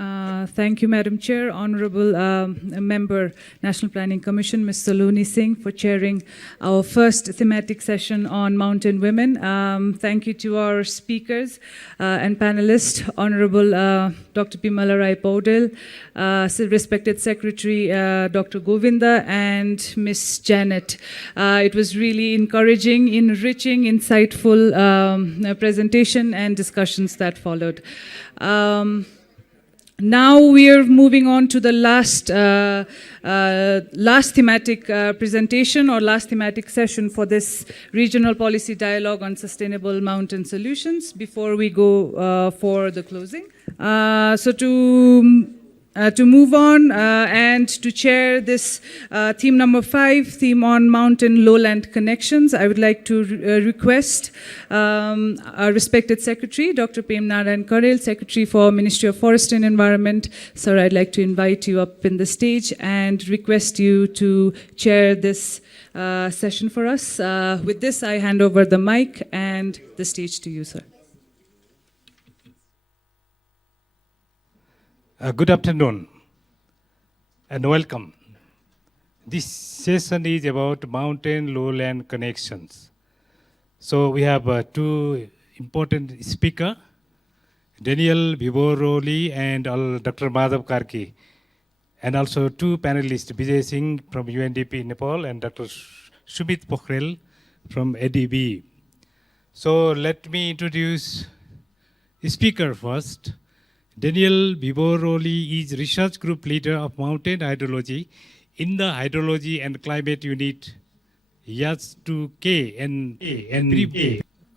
Thank you, Madam Chair, Honorable Member, National Planning Commission, Ms. Saloni Singh, for chairing our first thematic session on mountain women. Thank you to our speakers and panelists, Honorable Dr. Bimala Rai Paudel, respected Secretary Dr. Govinda, and Ms. Janet. It was really encouraging, enriching, insightful presentation and discussions that followed. Now we are moving on to the last thematic presentation or last thematic session for this regional policy dialogue on sustainable mountain solutions before we go for the closing. To move on and to chair this theme number 5, theme on mountain lowland connections, I would like to request our respected Secretary, Dr. Prem Narayan Karel, Secretary for Ministry of Forest and Environment. Sir, I'd like to invite you up in the stage and request you to chair this session for us. With this, I hand over the mic and the stage to you, sir. Good afternoon and welcome. This session is about mountain lowland connections. So we have two important speakers, Daniel Viboroli and Dr. Madhav Karki, and also two panelists, Vijay Singh from UNDP Nepal and Dr. Sumit Pokhrel from ADB. So let me introduce the speaker first. Daniel Viboroli is Research Group Leader of Mountain Hydrology in the Hydrology and Climate Unit, YAS2K and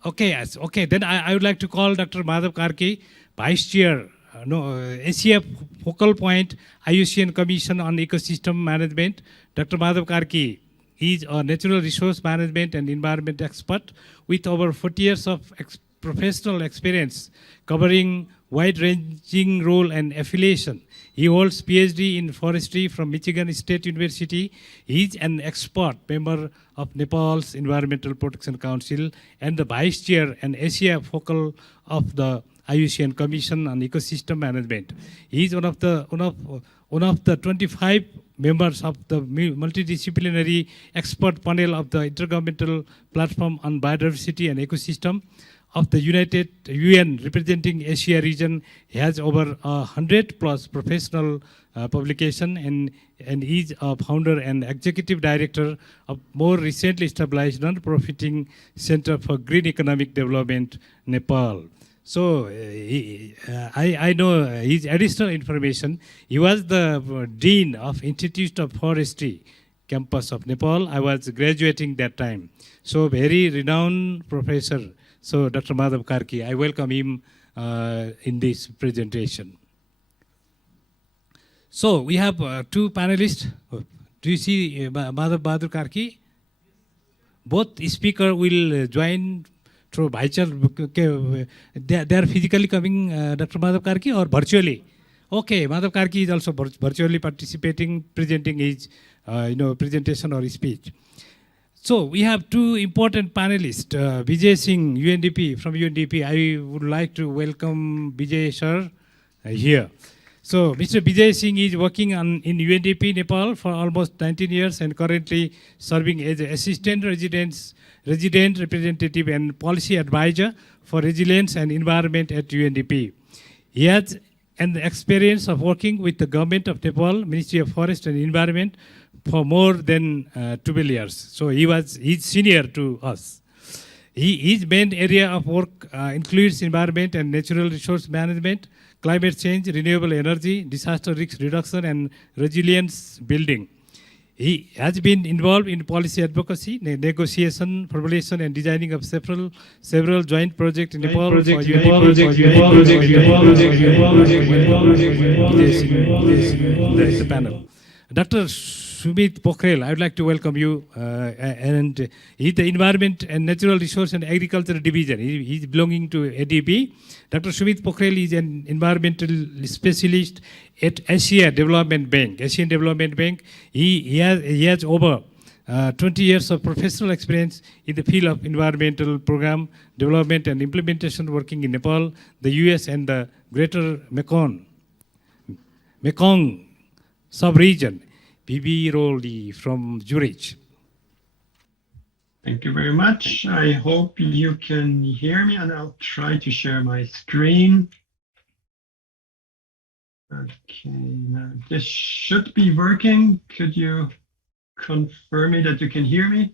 Okay, then I would like to call Dr. Madhav Karki, Vice Chair, Asia Focal Point, IUCN Commission on Ecosystem Management. Dr. Madhav Karki is a natural resource management and environment expert with over 40 years of professional experience covering wide-ranging role and affiliation. He holds PhD in forestry from Michigan State University. He is an expert member of Nepal's Environmental Protection Council and the Vice Chair and Asia Focal of the IUCN Commission on Ecosystem Management. He is one of the 25 members of the multidisciplinary expert panel of the Intergovernmental Platform on Biodiversity and Ecosystem of the United UN representing Asia region. He has over 100 plus professional publication and is a founder and executive director of more recently established non-profiting Center for Green Economic Development, Nepal. So I know his additional information. He was the Dean of Institute of Forestry, campus of Nepal. I was graduating that time. So very renowned professor. So Dr. Madhav Karki, I welcome him in this presentation. So we have two panelists. Do you see Madhav Karki? Both speakers will join through virtual. They are physically coming, Dr. Madhav Karki, or virtually? Okay, Madhav Karki is also virtually participating, presenting his presentation or speech. So we have two important panelists, Vijay Singh, UNDP, from UNDP. I would like to welcome Vijay sir here. So Mr. Vijay Singh is working in UNDP Nepal for almost 19 years and currently serving as assistant resident representative and policy advisor for resilience and environment at UNDP. He has an experience of working with the government of Nepal, Ministry of Forest and Environment, for more than 12 years. So he's senior to us. His main area of work includes environment and natural resource management, climate change, renewable energy, disaster risk reduction, and resilience building. He has been involved in policy advocacy, negotiation, formulation, and designing of several joint projects in Nepal for the panel. Dr. Sumit Pokhrel, I would like to welcome you. And he's the Environment and Natural Resource and Agriculture Division. He's belonging to ADB. Dr. Sumit Pokhrel is an environmental specialist at Asian Development Bank. He has over 20 years of professional experience in the field of environmental program development and implementation, working in Nepal, the US, and the Greater Mekong Mekong sub-region. Bibi Roli from Zurich. Thank you very much. I hope you can hear me, and I'll try to share my screen. Okay, now this should be working. Could you confirm me that you can hear me?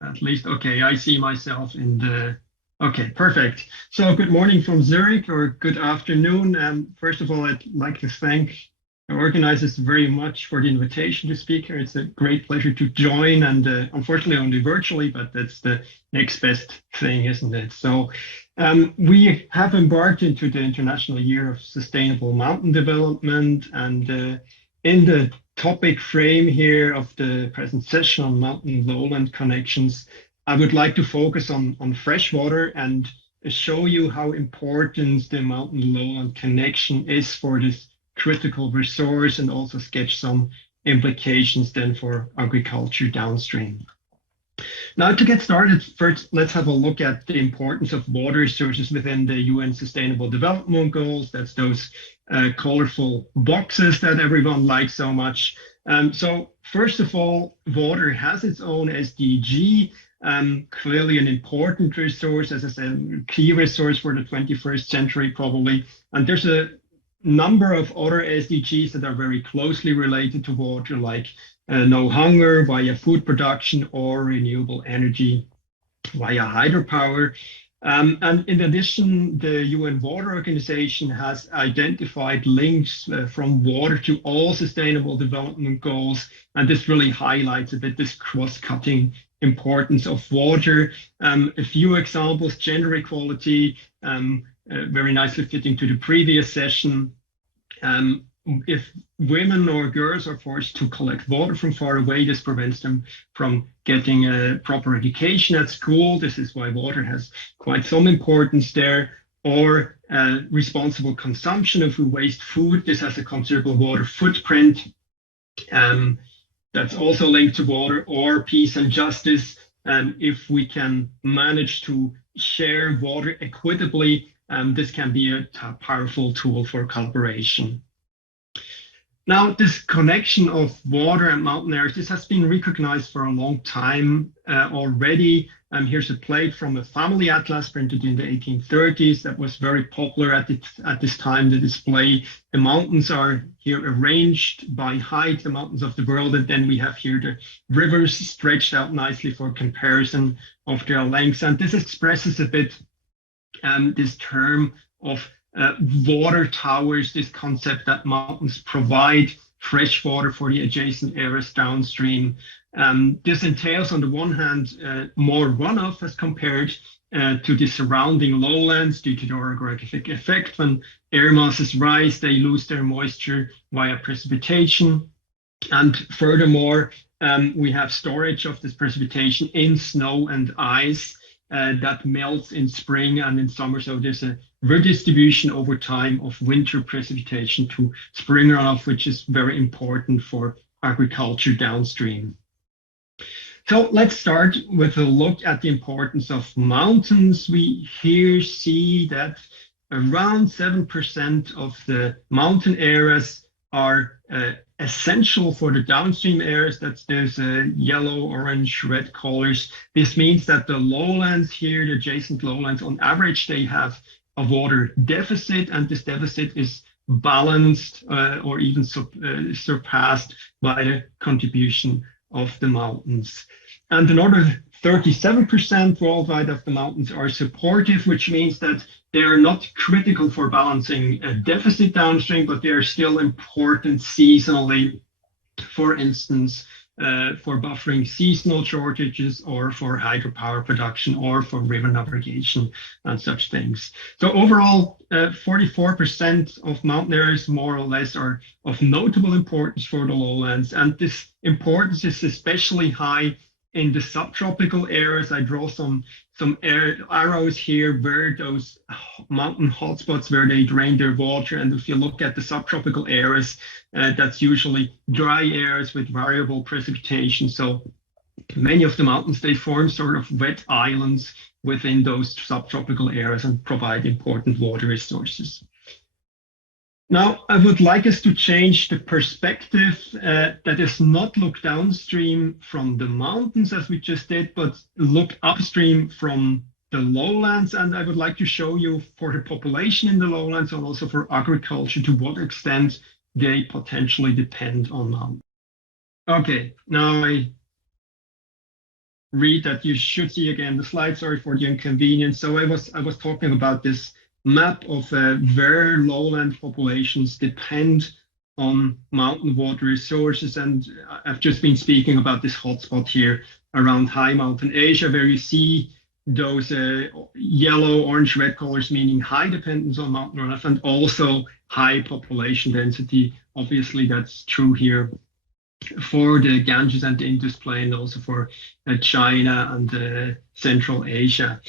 At least, okay, I see myself in the, okay, perfect. So good morning from Zurich, or good afternoon. First of all, I'd like to thank the organizers very much for the invitation to speak here. It's a great pleasure to join, and unfortunately only virtually, but that's the next best thing, isn't it? So we have embarked into the International Year of Sustainable Mountain Development, and in the topic frame here of the present session on mountain lowland connections, I would like to focus on freshwater and show you how important the mountain lowland connection is for this critical resource, and also sketch some implications then for agriculture downstream. Now, to get started, first, let's have a look at the importance of water resources within the UN Sustainable Development Goals. That's those colorful boxes that everyone likes so much. So first of all, water has its own SDG, clearly an important resource, as I said, key resource for the 21st century probably. And there's a number of other SDGs that are very closely related to water, like no hunger via food production, or renewable energy via hydropower. And in addition, the UN Water Organization has identified links from water to all sustainable development goals. And this really highlights a bit this cross-cutting importance of water. A few examples: gender equality, very nicely fitting to the previous session. If women or girls are forced to collect water from far away, this prevents them from getting a proper education at school. This is why water has quite some importance there. Or responsible consumption of waste food. This has a considerable water footprint. That's also linked to water. Or peace and justice. If we can manage to share water equitably, this can be a powerful tool for collaboration. Now, this connection of water and mountain areas, this has been recognized for a long time already. Here's a plate from a family atlas printed in the 1830s that was very popular at this time, the display. The mountains are here arranged by height, the mountains of the world, and then we have here the rivers stretched out nicely for comparison of their lengths. And this expresses a bit this term of water towers, this concept that mountains provide fresh water for the adjacent areas downstream. This entails, on the one hand, more runoff as compared to the surrounding lowlands due to the orographic effect. When air masses rise, they lose their moisture via precipitation. And furthermore, we have storage of this precipitation in snow and ice that melts in spring and in summer. So there's a redistribution over time of winter precipitation to spring runoff, which is very important for agriculture downstream. So let's start with a look at the importance of mountains. We here see that around 7% of the mountain areas are essential for the downstream areas. There's yellow, orange, red colors. This means that the lowlands here, the adjacent lowlands, on average, they have a water deficit, and this deficit is balanced or even surpassed by the contribution of the mountains. And another 37% worldwide of the mountains are supportive, which means that they are not critical for balancing a deficit downstream, but they are still important seasonally, for instance, for buffering seasonal shortages, or for hydropower production, or for river navigation and such things. So overall, 44% of mountain areas, more or less, are of notable importance for the lowlands. And this importance is especially high in the subtropical areas. I draw some arrows here where those mountain hotspots where they drain their water. And if you look at the subtropical areas, that's usually dry areas with variable precipitation. So many of the mountains, they form sort of wet islands within those subtropical areas and provide important water resources. Now, I would like us to change the perspective that is not look downstream from the mountains as we just did, but look upstream from the lowlands. And I would like to show you for the population in the lowlands and also for agriculture to what extent they potentially depend on mountains. Okay, now I read that you should see again the slide. Sorry for the inconvenience. So I was talking about this map of where lowland populations depend on mountain water resources, and I've just been speaking about this hotspot here around high mountain Asia, where you see those yellow, orange, red colors, meaning high dependence on mountain runoff and also high population density. Obviously, that's true here for the Ganges and the Indus Plain, also for China and Central Asia.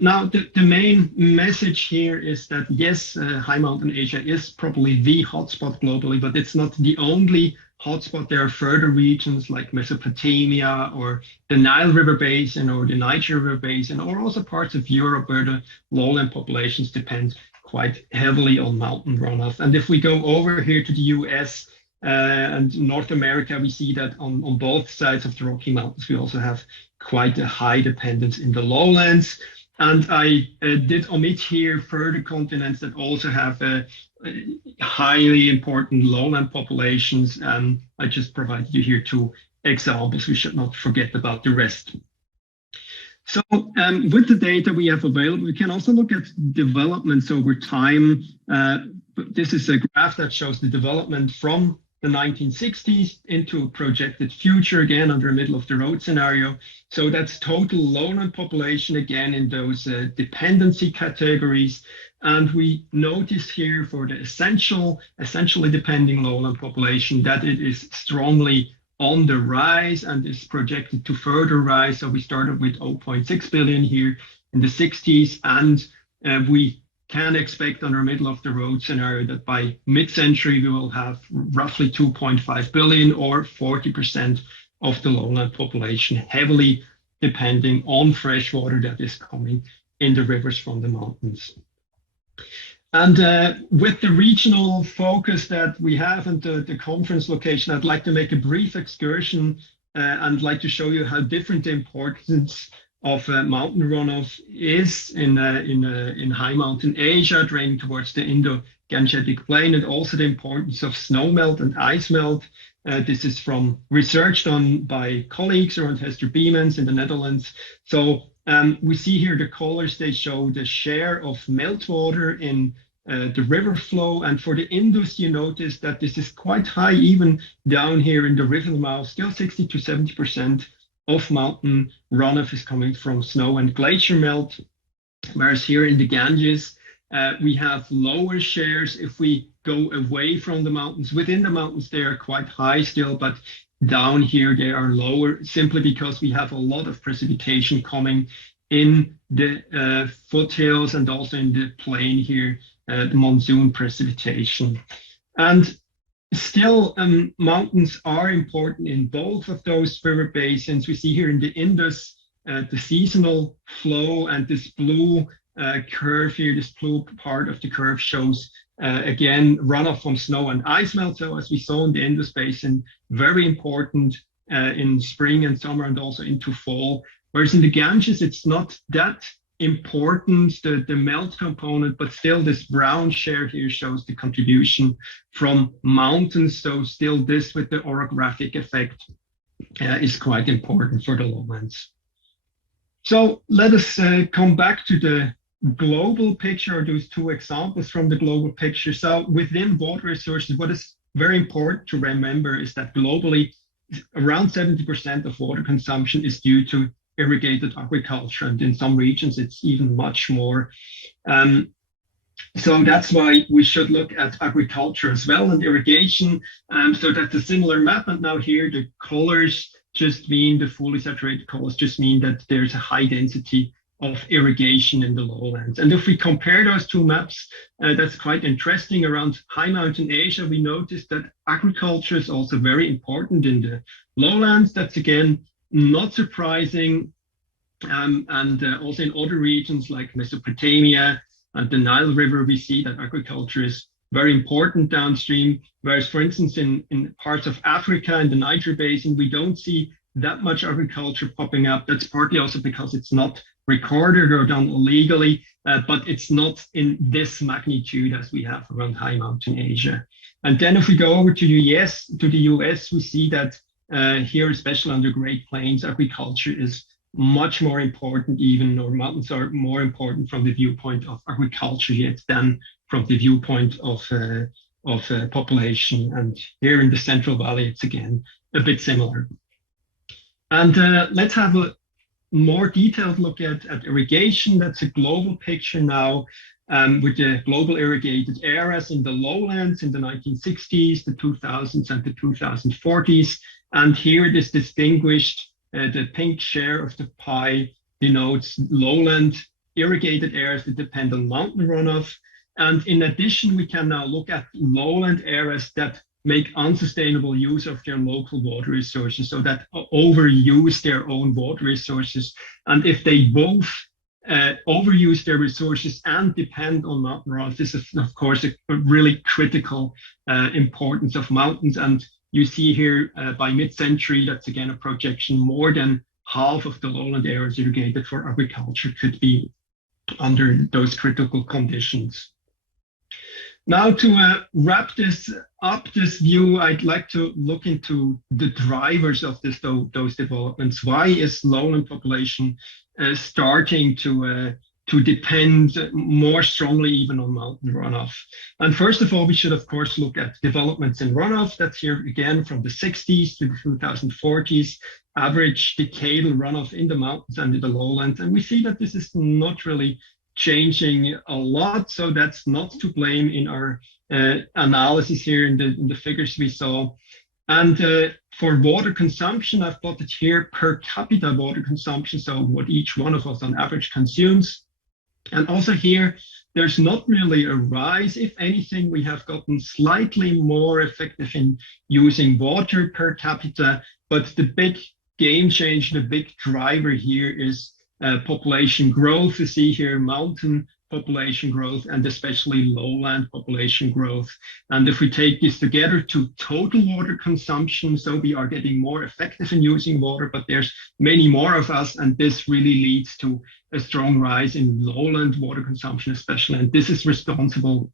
Now, the main message here is that, yes, high mountain Asia is probably the hotspot globally, but it's not the only hotspot. There are further regions like Mesopotamia or the Nile River Basin or the Niger River Basin, or also parts of Europe where the lowland populations depend quite heavily on mountain runoff. And if we go over here to the US and North America, we see that on both sides of the Rocky Mountains, we also have quite a high dependence in the lowlands. And I did omit here further continents that also have highly important lowland populations. I just provided you here 2 examples. We should not forget about the rest. So with the data we have available, we can also look at developments over time. This is a graph that shows the development from the 1960s into a projected future, again, under a middle-of-the-road scenario. So that's total lowland population, again, in those dependency categories. And we notice here for the essentially depending lowland population that it is strongly on the rise and is projected to further rise. So we started with 0.6 billion here in the 60s, and we can expect under a middle-of-the-road scenario that by mid-century we will have roughly 2.5 billion, or 40% of the lowland population heavily depending on fresh water that is coming in the rivers from the mountains. And with the regional focus that we have and the conference location, I'd like to make a brief excursion and like to show you how different the importance of mountain runoff is in high mountain Asia, draining towards the Indo-Gangetic Plain, and also the importance of snowmelt and ice melt. This is from research done by colleagues around Hester Beemans in the Netherlands. So we see here the colors, they show the share of meltwater in the river flow. And for the Indus, you notice that this is quite high, even down here in the river mouth, still 60 to 70% of mountain runoff is coming from snow and glacier melt. Whereas here in the Ganges, we have lower shares. If we go away from the mountains, within the mountains, they are quite high still, but down here they are lower, simply because we have a lot of precipitation coming in the foothills and also in the plain here, the monsoon precipitation. And still, mountains are important in both of those river basins. We see here in the Indus, the seasonal flow, and this blue curve here, this blue part of the curve shows, again, runoff from snow and ice melt. So as we saw in the Indus Basin, very important in spring and summer and also into fall. Whereas in the Ganges, it's not that important, the melt component, but still this brown share here shows the contribution from mountains. So still this with the orographic effect is quite important for the lowlands. So let us come back to the global picture, or those 2 examples from the global picture. So within water resources, what is very important to remember is that globally, around 70% of water consumption is due to irrigated agriculture, and in some regions it's even much more. So that's why we should look at agriculture as well and irrigation. So that's a similar map, and now here the colors just mean, the fully saturated colors just mean that there's a high density of irrigation in the lowlands. And if we compare those 2 maps, that's quite interesting. Around high mountain Asia, we noticed that agriculture is also very important in the lowlands. That's again not surprising. And also in other regions like Mesopotamia and the Nile River, we see that agriculture is very important downstream. Whereas, for instance, in parts of Africa, in the Niger Basin, we don't see that much agriculture popping up. That's partly also because it's not recorded or done illegally, but it's not in this magnitude as we have around high mountain Asia. And then if we go over to the US, we see that here, especially on the Great Plains, agriculture is much more important even, or mountains are more important from the viewpoint of agriculture yet than from the viewpoint of population. And here in the Central Valley, it's again a bit similar. And let's have a more detailed look at irrigation. That's a global picture now with the global irrigated areas in the lowlands in the 1960s, the 2000s, and the 2040s. And here it is distinguished. The pink share of the pie denotes lowland irrigated areas that depend on mountain runoff. And in addition, we can now look at lowland areas that make unsustainable use of their local water resources, so that overuse their own water resources. And if they both overuse their resources and depend on mountain runoff, this is, of course, a really critical importance of mountains. And you see here by mid-century, that's again a projection, more than half of the lowland areas irrigated for agriculture could be under those critical conditions. Now to wrap this up, this view, I'd like to look into the drivers of those developments. Why is lowland population starting to depend more strongly even on mountain runoff? And first of all, we should of course look at developments in runoff. That's here again from the 60s to the 2040s, average decadal runoff in the mountains and in the lowlands. And we see that this is not really changing a lot. So that's not to blame in our analysis here in the figures we saw. And for water consumption, I've plotted here per capita water consumption, so what each one of us on average consumes. And also here, there's not really a rise. If anything, we have gotten slightly more effective in using water per capita, but the big game change, the big driver here is population growth. You see here mountain population growth and especially lowland population growth. And if we take this together to total water consumption, so we are getting more effective in using water, but there's many more of us, and this really leads to a strong rise in lowland water consumption especially. And this is responsible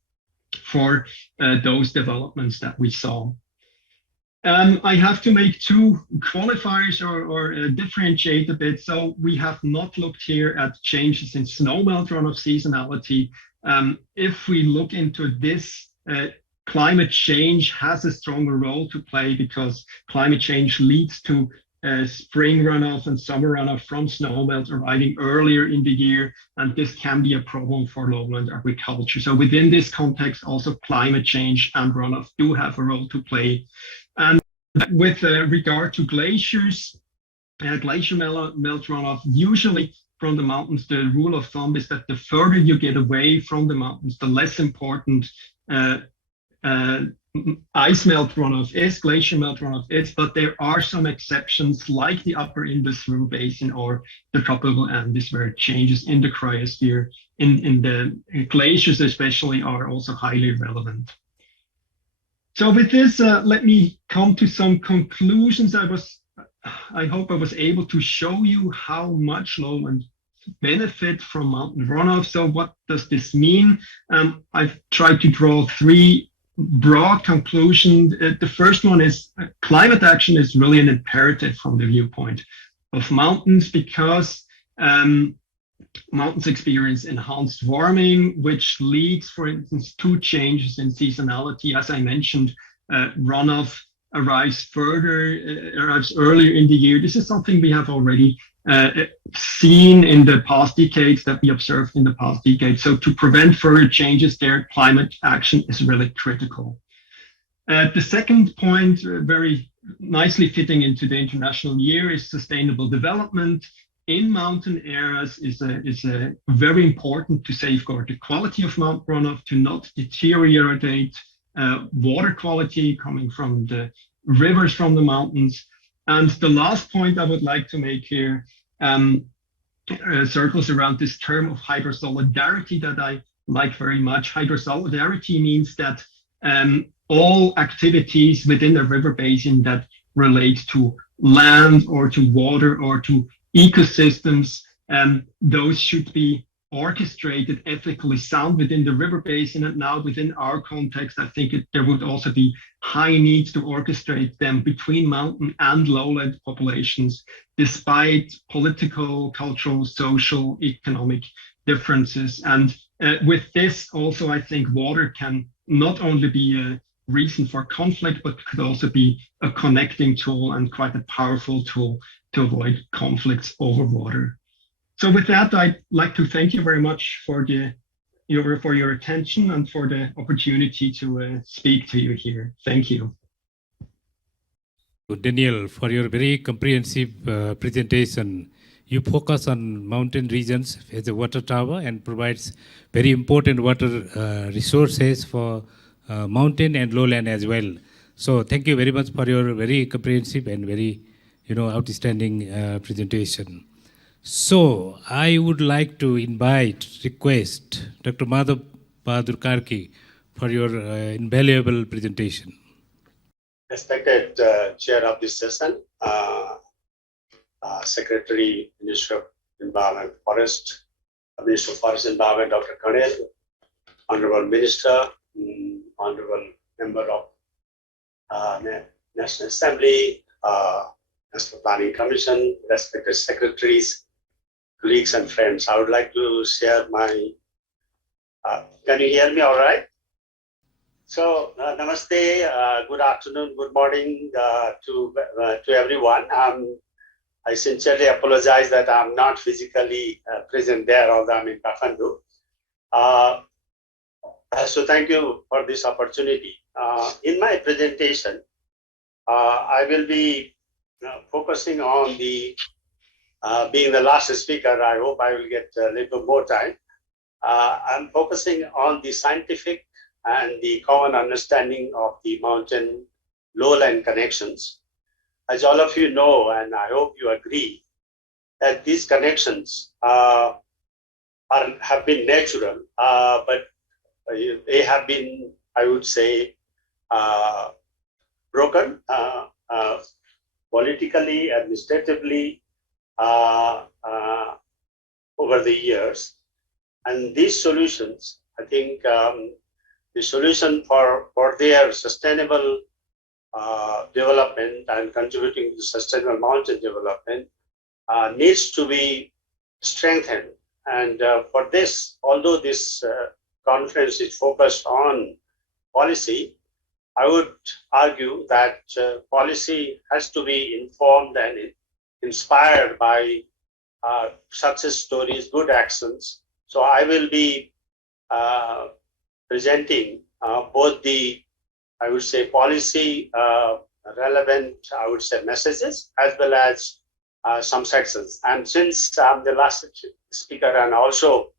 for those developments that we saw. I have to make two qualifiers or differentiate a bit. So we have not looked here at changes in snowmelt runoff seasonality. If we look into this, climate change has a stronger role to play because climate change leads to spring runoff and summer runoff from snowmelt arriving earlier in the year, and this can be a problem for lowland agriculture. So within this context, also climate change and runoff do have a role to play. And with regard to glaciers, glacier melt runoff, usually from the mountains, the rule of thumb is that the further you get away from the mountains, the less important ice melt runoff is, glacier melt runoff is, but there are some exceptions like the upper Indus River Basin or the tropical Andes, where changes in the cryosphere, in the glaciers especially, are also highly relevant. So with this, let me come to some conclusions. I hope I was able to show you how much lowland benefit from mountain runoff. So what does this mean? I've tried to draw three broad conclusions. The first one is climate action is really an imperative from the viewpoint of mountains, because mountains experience enhanced warming, which leads, for instance, to changes in seasonality. As I mentioned, runoff arrives earlier in the year. This is something we have already seen in the past decades, that we observed in the past decades. So to prevent further changes there, climate action is really critical. The second point, very nicely fitting into the international year, is sustainable development in mountain areas is very important to safeguard the quality of mountain runoff, to not deteriorate water quality coming from the rivers from the mountains. And the last point I would like to make here, circles around this term of hydrosolidarity that I like very much. Hydrosolidarity means that all activities within a river basin that relate to land or to water or to ecosystems, those should be orchestrated ethically sound within the river basin. And now within our context, I think there would also be high need to orchestrate them between mountain and lowland populations, despite political, cultural, social, economic differences. And with this also, I think water can not only be a reason for conflict, but could also be a connecting tool and quite a powerful tool to avoid conflicts over water. So with that, I'd like to thank you very much for your attention and for the opportunity to speak to you here. Thank you. Daniel, for your very comprehensive presentation. You focus on mountain regions as a water tower and provides very important water resources for mountain and lowland as well. So thank you very much for your very comprehensive and very outstanding presentation. So I would like to request Dr. Madhav Bahadur Karki for your invaluable presentation. Respected chair of this session, Secretary, Minister of Environment, Forest, Minister of Forest and Environment, Dr. Kanel, Honorable Minister, Honorable Member of National Assembly, National Planning Commission, respected secretaries, colleagues and friends. I would like to share my, can you hear me all right? So, namaste, good afternoon, good morning to everyone. I sincerely apologize that I'm not physically present there, although I'm in Kathmandu. So thank you for this opportunity. In my presentation, I will be focusing on the, being the last speaker, I hope I will get a little more time. I'm focusing on the scientific and the common understanding of the mountain lowland connections. As all of you know, and I hope you agree, that these connections have been natural, but they have been, I would say, broken politically, administratively over the years. And these solutions, I think, the solution for their sustainable development and contributing to sustainable mountain development needs to be strengthened. And for this, although this conference is focused on policy, I would argue that policy has to be informed and inspired by success stories, good actions. So I will be presenting both the, I would say, policy relevant, I would say, messages, as well as some sections. And since I'm the last speaker, and also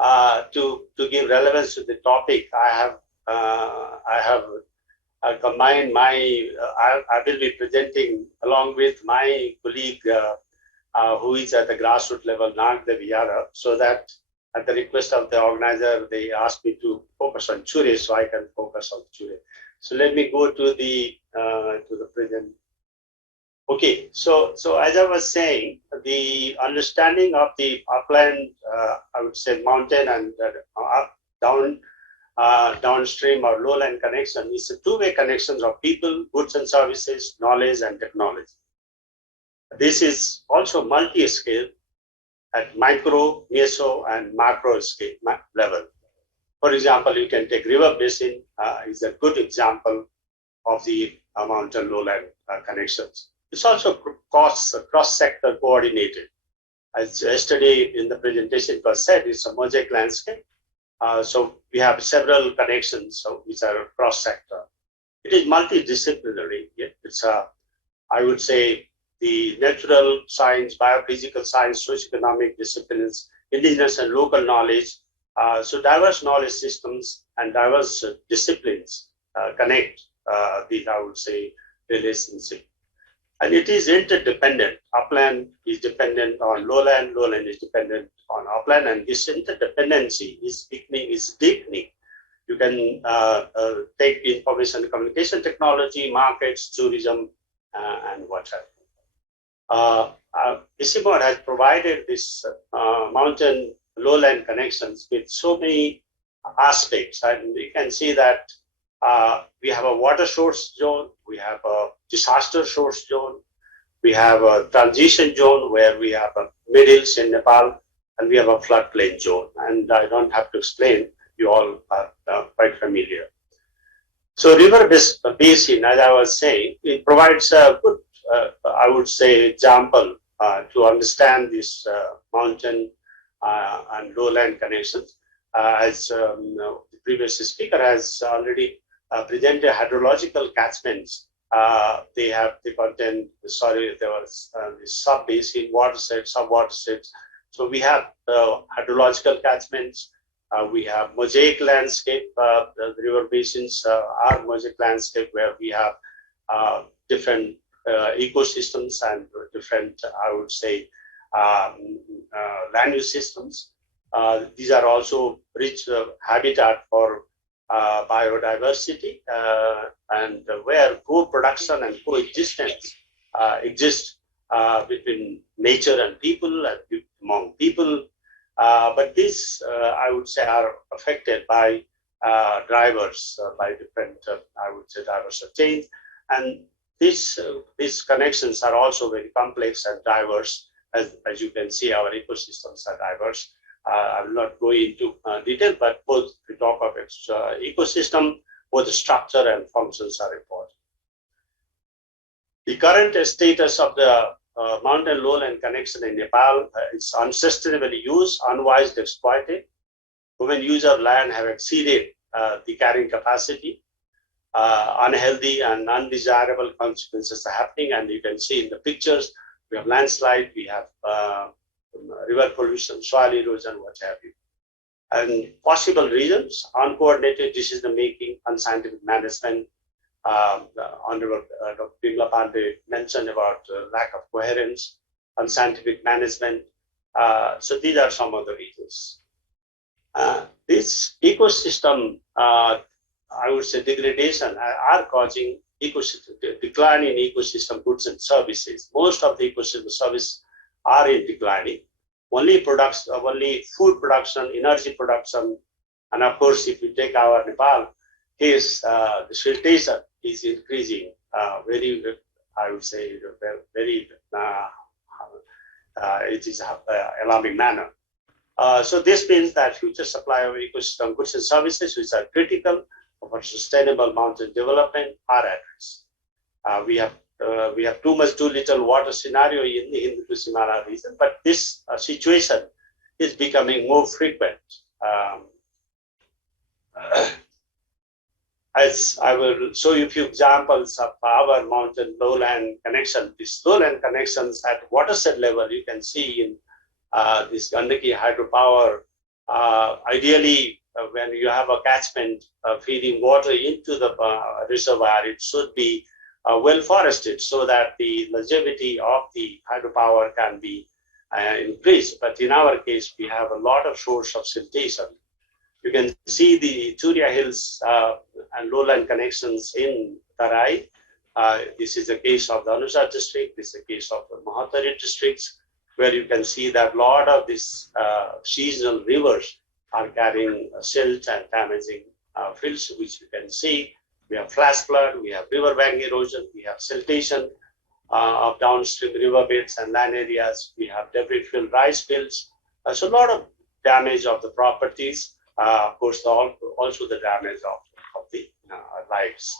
to give relevance to the topic, I have combined my, I will be presenting along with my colleague who is at the grassroots level, Nag Deviyara, so that at the request of the organizer, they asked me to focus on Chure, so I can focus on Chure. So let me go to the present. Okay, so as I was saying, the understanding of the upland, I would say mountain and downstream or lowland connection is a two-way connection of people, goods and services, knowledge and technology. This is also multi-scale at micro, meso, and macro scale level. For example, you can take river basin is a good example of the mountain lowland connections. It's also cross-sector coordinated. As yesterday in the presentation was said, it's a mosaic landscape. So we have several connections which are cross-sector. It is multidisciplinary. It's I would say, the natural science, biophysical science, socioeconomic disciplines, indigenous and local knowledge. So diverse knowledge systems and diverse disciplines connect these, I would say, relationship. And it is interdependent. Upland is dependent on lowland, lowland is dependent on upland, and this interdependency is deepening. You can take information communication technology, markets, tourism, and what have you. ICMOD has provided this mountain lowland connections with so many aspects, and you can see that we have a water source zone, we have a disaster source zone, we have a transition zone where we have a mid-hills in Nepal, and we have a floodplain zone. And I don't have to explain, you all are quite familiar. So river basin, as I was saying, it provides a good, I would say, example to understand this mountain and lowland connections. As the previous speaker has already presented hydrological catchments. They contain, there was the sub-basin watersheds, sub-watersheds. So we have hydrological catchments. We have mosaic landscape. The river basins are mosaic landscape where we have different ecosystems and different, I would say, land use systems. These are also rich habitat for biodiversity and where co-production and coexistence exist between nature and people and among people. But these, I would say, are affected by drivers, by different, I would say, drivers of change. And these connections are also very complex and diverse. As you can see, our ecosystems are diverse. I will not go into detail, but both we talk of its ecosystem, both the structure and functions are important. The current status of the mountain lowland connection in Nepal is unsustainably used, unwisely exploited. Women use of land have exceeded the carrying capacity. Unhealthy and undesirable consequences are happening, and you can see in the pictures, we have landslide, we have river pollution, soil erosion, what have you. And possible reasons: uncoordinated decision making, unscientific management. Honorable Dr. Bimla Pandey mentioned about lack of coherence, unscientific management. So these are some of the reasons. This ecosystem, I would say, degradation are causing decline in ecosystem goods and services. Most of the ecosystem services are in declining. Only food production, energy production, and of course, if you take our Nepal case, the siltation is increasing very, I would say, very, it is alarming manner. So this means that future supply of ecosystem goods and services, which are critical for sustainable mountain development, are at risk. We have too much, too little water scenario in the Hindu-Kush-Himalayan region, but this situation is becoming more frequent. As I will show you a few examples of our mountain lowland connection. These lowland connections at watershed level, you can see in this Gandaki hydropower. Ideally, when you have a catchment feeding water into the reservoir, it should be well forested so that the longevity of the hydropower can be increased. But in our case, we have a lot of source of siltation. You can see the Churia Hills and lowland connections in Tarai. This is the case of the Anusha district. This is the case of the Mahatari districts, where you can see that a lot of these seasonal rivers are carrying silt and damaging fields, which you can see. We have flash flood, we have riverbank erosion, we have siltation of downstream riverbeds and land areas. We have debris-filled rice fields. So a lot of damage of the properties. Of course, also the damage of the lives.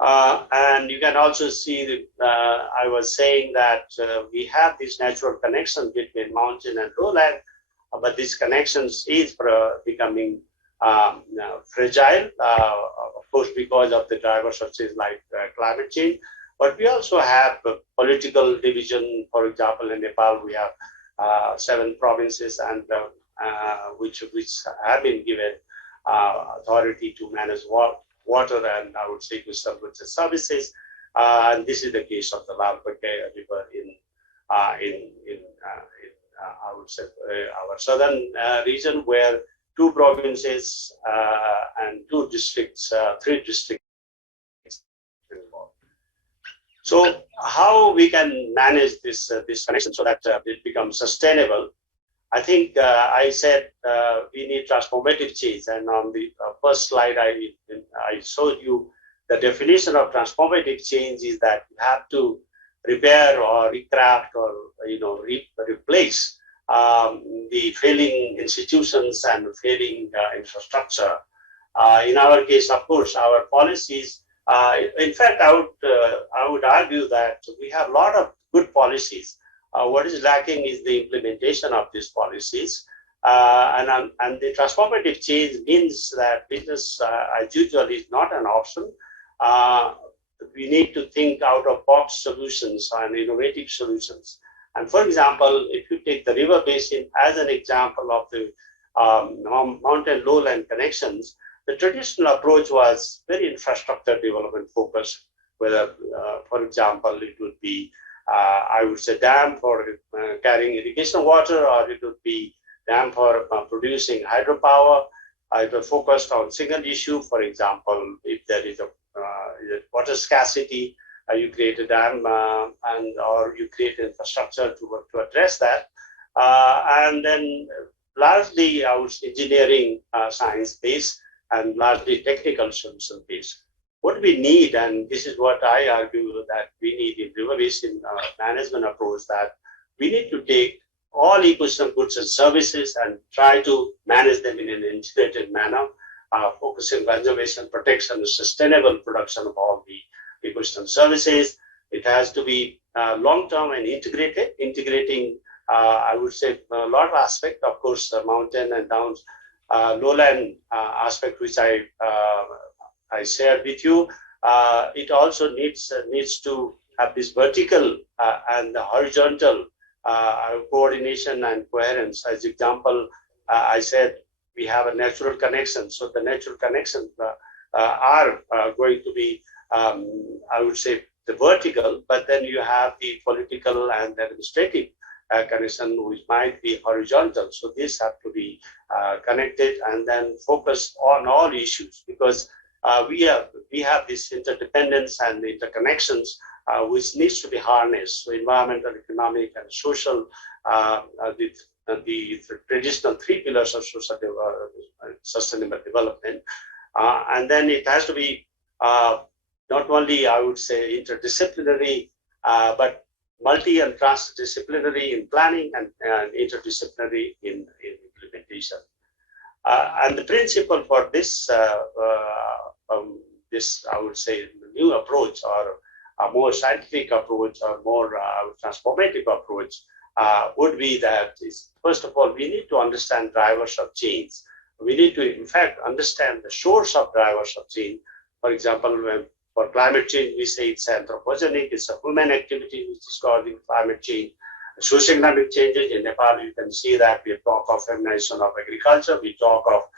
And you can also see, I was saying that we have this natural connection between mountain and lowland, but these connections is becoming fragile, of course, because of the drivers such as like climate change. But we also have political division. For example, in Nepal, we have 7 provinces and which have been given authority to manage water and I would say ecosystem goods and services. And this is the case of the Lalpake River in I would say our southern region, where 2 provinces and 2 districts, 3 districts involved. So how we can manage this connection so that it becomes sustainable? I think I said we need transformative change, and on the first slide I showed you the definition of transformative change is that you have to repair or recraft or replace the failing institutions and failing infrastructure. In our case, of course, our policies. In fact, I would argue that we have a lot of good policies. What is lacking is the implementation of these policies, and the transformative change means that business as usual is not an option. We need to think out of box solutions and innovative solutions. And for example, if you take the river basin as an example of the mountain lowland connections, the traditional approach was very infrastructure development focused, whether, for example, it would be, I would say, dam for carrying irrigation water, or it would be dam for producing hydropower. It was focused on single issue. For example, if there is a water scarcity, you create a dam or you create infrastructure to address that. And then largely, I would say, engineering science-based and largely technical solution based. What we need, and this is what I argue that we need in river basin management approach, that we need to take all ecosystem goods and services and try to manage them in an integrated manner, focusing conservation, protection, and sustainable production of all the ecosystem services. It has to be long-term and integrating, I would say, a lot of aspects, of course, mountain and downs, lowland aspect, which I shared with you. It also needs to have this vertical and the horizontal coordination and coherence. As example, I said we have a natural connection. So the natural connections are going to be, I would say, the vertical, but then you have the political and administrative connection, which might be horizontal. So these have to be connected and then focus on all issues, because we have this interdependence and interconnections which needs to be harnessed. So environmental, economic, and social, the traditional 3 pillars of social sustainable development. And then it has to be not only, I would say, interdisciplinary, but multi and transdisciplinary in planning and interdisciplinary in implementation. And the principle for this, this, I would say, new approach, or a more scientific approach, or more transformative approach, would be that is, first of all, we need to understand drivers of change. We need to, in fact, understand the source of drivers of change. For example, when for climate change, we say it's anthropogenic, it's a human activity which is causing climate change. Socioeconomic changes in Nepal, you can see that we talk of feminization of agriculture, we talk of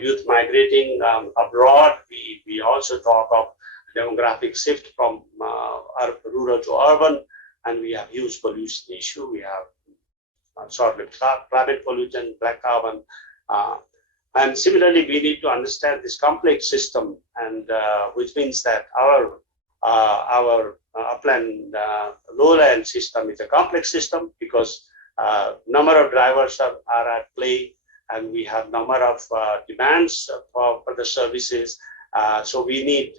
youth migrating abroad, we also talk of demographic shift from rural to urban, and we have huge pollution issue. We have short-lived climate pollution, black carbon, and similarly, we need to understand this complex system, and which means that our upland lowland system is a complex system, because number of drivers are at play, and we have number of demands for the services. So we need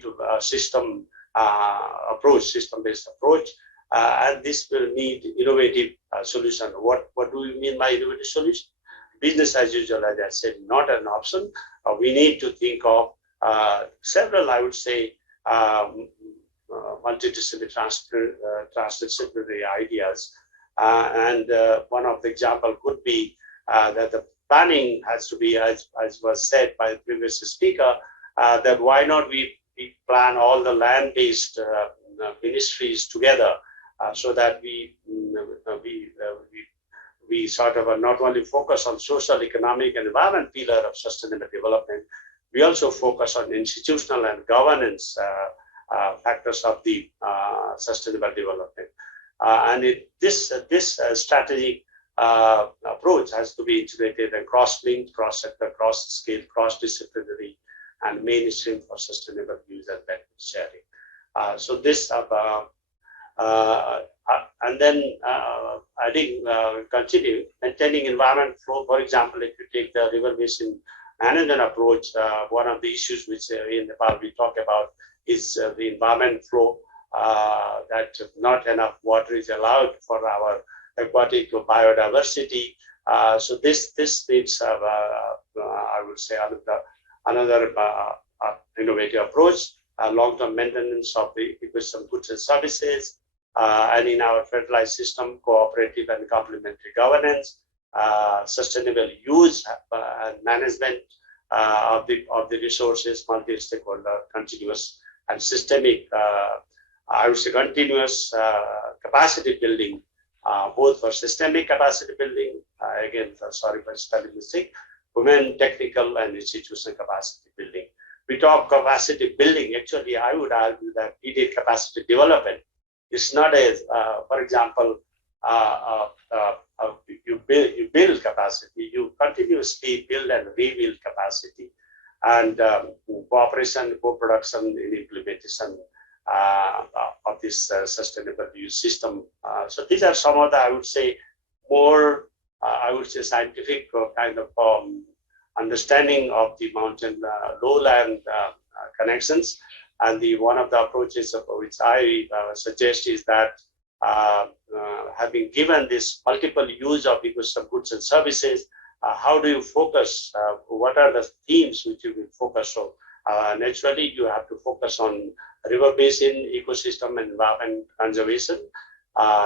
to system approach, system-based approach, and this will need innovative solution. What do we mean by innovative solution? Business as usual, as I said, not an option. We need to think of several, I would say, multidisciplinary, transdisciplinary ideas. And one of the example could be that the planning has to be, as was said by the previous speaker, that why not we plan all the land-based ministries together, so that we sort of not only focus on social, economic, and environment pillar of sustainable development, we also focus on institutional and governance factors of the sustainable development. This strategic approach has to be integrated and cross-linked, cross-sector, cross-scale, cross-disciplinary, and mainstream for sustainable use and benefit sharing. So this and then I think continue maintaining environment flow. For example, if you take the river basin management approach, one of the issues which in Nepal we talk about is the environment flow, that not enough water is allowed for our aquatic biodiversity. So this needs, I would say, another innovative approach, long-term maintenance of the ecosystem goods and services, and in our fertilized system, cooperative and complementary governance, sustainable use and management of the resources, multi-stakeholder, continuous and systemic, I would say continuous capacity building, both for systemic capacity building, again, sorry for spelling mistake, human, technical, and institutional capacity building. We talk capacity building. Actually, I would argue that we did capacity development. It's not a, for example, you build capacity, you continuously build and rebuild capacity, and cooperation, co-production in implementation of this sustainable use system. So these are some of the, I would say, more, I would say, scientific kind of understanding of the mountain lowland connections. And one of the approaches which I suggest is that having given this multiple use of ecosystem goods and services, how do you focus? What are the themes which you will focus on? Naturally, you have to focus on river basin ecosystem and environment conservation.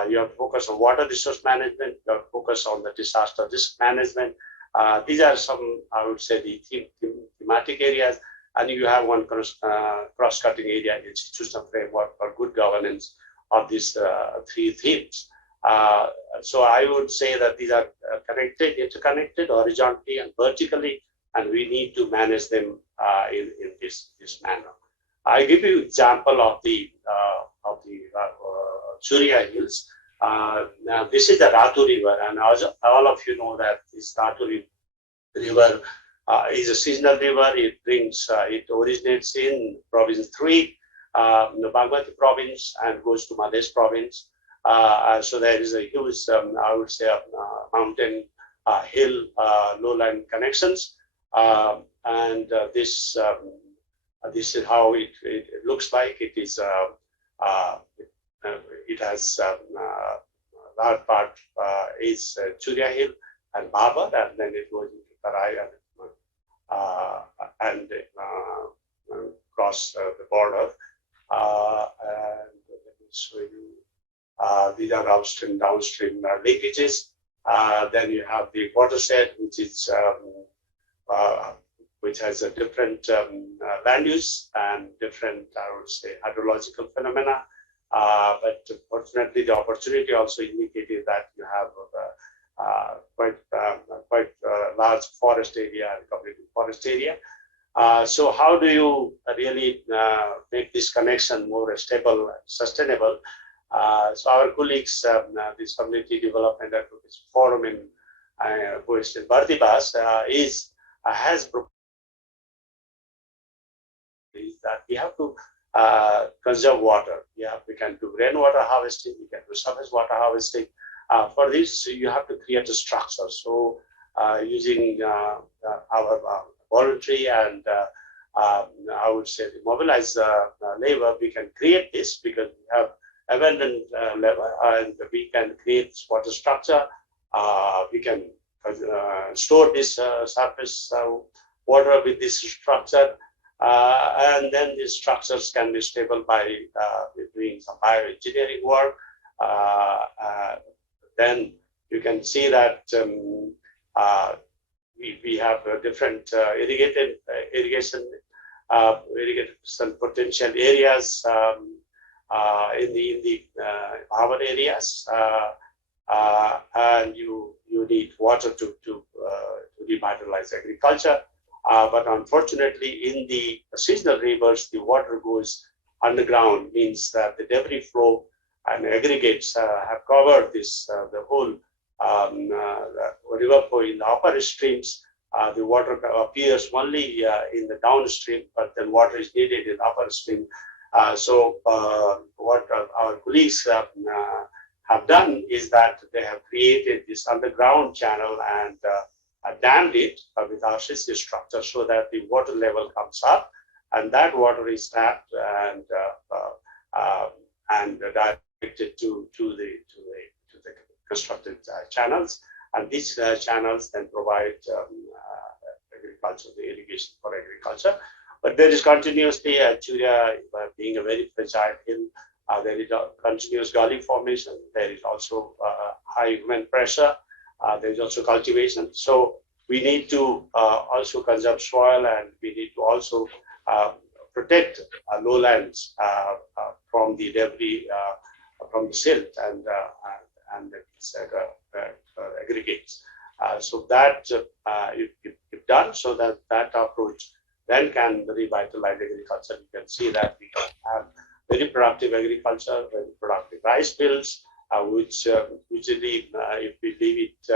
You have to focus on water resource management. You have to focus on the disaster risk management. These are some, I would say, the thematic areas. And you have one cross-cutting area, institutional framework for good governance of these three themes. So I would say that these are connected, interconnected, horizontally and vertically, and we need to manage them in this manner. I give you example of the Surya Hills. Now this is the Ratu River, and all of you know that this Ratu River is a seasonal river. It originates in province 3, the Bagmati province, and goes to Madhya province. So there is a huge, I would say, mountain, hill, lowland connections, and this is how it looks like. It is it has large part is Churya Hill and Babar, and then it goes into Tarai and cross the border. And let me show you. These are downstream linkages. Then you have the watershed, which has a different land use and different, I would say, hydrological phenomena. But fortunately, the opportunity also indicated that you have quite large forest area and community forest area. So how do you really make this connection more stable and sustainable? So our colleagues, this Community Development Advocacy Forum in who is in Bardibas, has proposed that we have to conserve water. We can do rainwater harvesting, we can do surface water harvesting. For this, you have to create a structure. So using our voluntary and I would say mobilized labor, we can create this because we have abundant labor and we can create water structure. We can store this surface water with this structure. And then these structures can be stable by doing some bioengineering work. Then you can see that we have different irrigation potential areas in the urban areas, and you need water to revitalize agriculture. But unfortunately, in the seasonal rivers, the water goes underground means that the debris flow and aggregates have covered this the whole river flow in the upper streams. The water appears only in the downstream, but then water is needed in the upper stream. So what our colleagues have done is that they have created this underground channel and dammed it with RCC structure so that the water level comes up, and that water is tapped and directed to the constructed channels, and these channels then provide agriculture, the irrigation for agriculture. But there is continuously, Churia being a very fragile hill, there is a continuous gully formation. There is also high human pressure. There is also cultivation. So we need to also conserve soil, and we need to also protect lowlands from the debris, from the silt and aggregates. So that if done, so that approach then can revitalize agriculture. You can see that we can have very productive agriculture, very productive rice fields, which usually if we leave it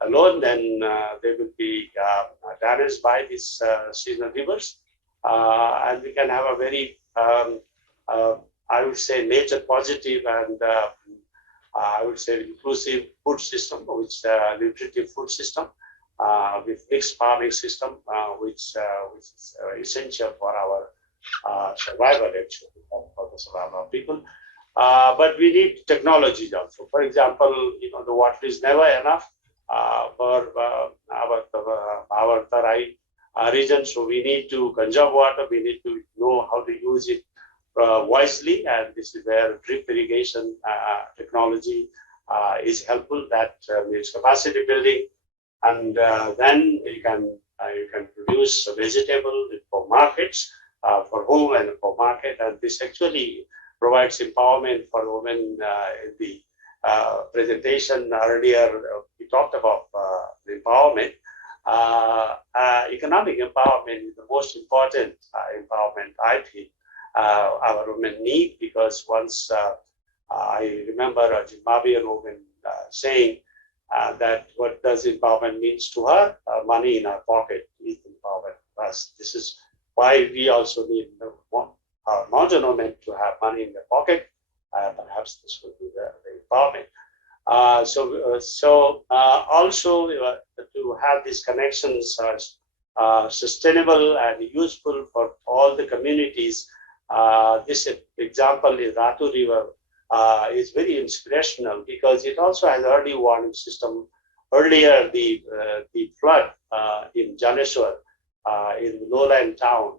alone, then they will be damaged by these seasonal rivers, and we can have a very, I would say, nature positive and I would say inclusive food system, which nutritive food system with mixed farming system, which is essential for our survival actually, for the survival of people. But we need technologies also. For example, the water is never enough for our Tarai region, so we need to conserve water. We need to know how to use it wisely, and this is where drip irrigation technology is helpful. That means capacity building, and then you can produce vegetable for markets, for home and for market, and this actually provides empowerment for women. In the presentation earlier, we talked about the empowerment. Economic empowerment is the most important empowerment, I think, our women need, because once I remember a Zimbabwean woman saying that what does empowerment means to her, money in her pocket is empowerment. This is why we also need our mountain women to have money in their pocket. Perhaps this would be the empowerment. So also to have these connections sustainable and useful for all the communities. This example is Ratu River is very inspirational because it also has early warning system. Earlier, the flood in Janeswar, in the lowland town,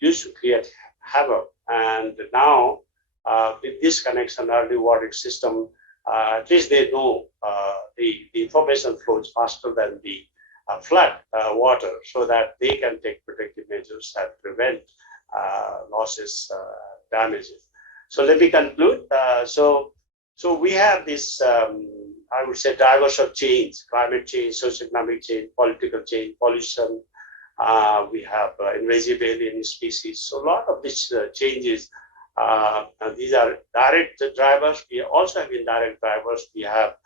used to create havoc, and now with this connection, early warning system, at least they know the information flows faster than the flood water, so that they can take protective measures and prevent losses, damages. So let me conclude. So we have this, I would say, drivers of change: climate change, socioeconomic change, political change, pollution. We have invasive alien species. So a lot of these changes, these are direct drivers. We also have indirect drivers. We have,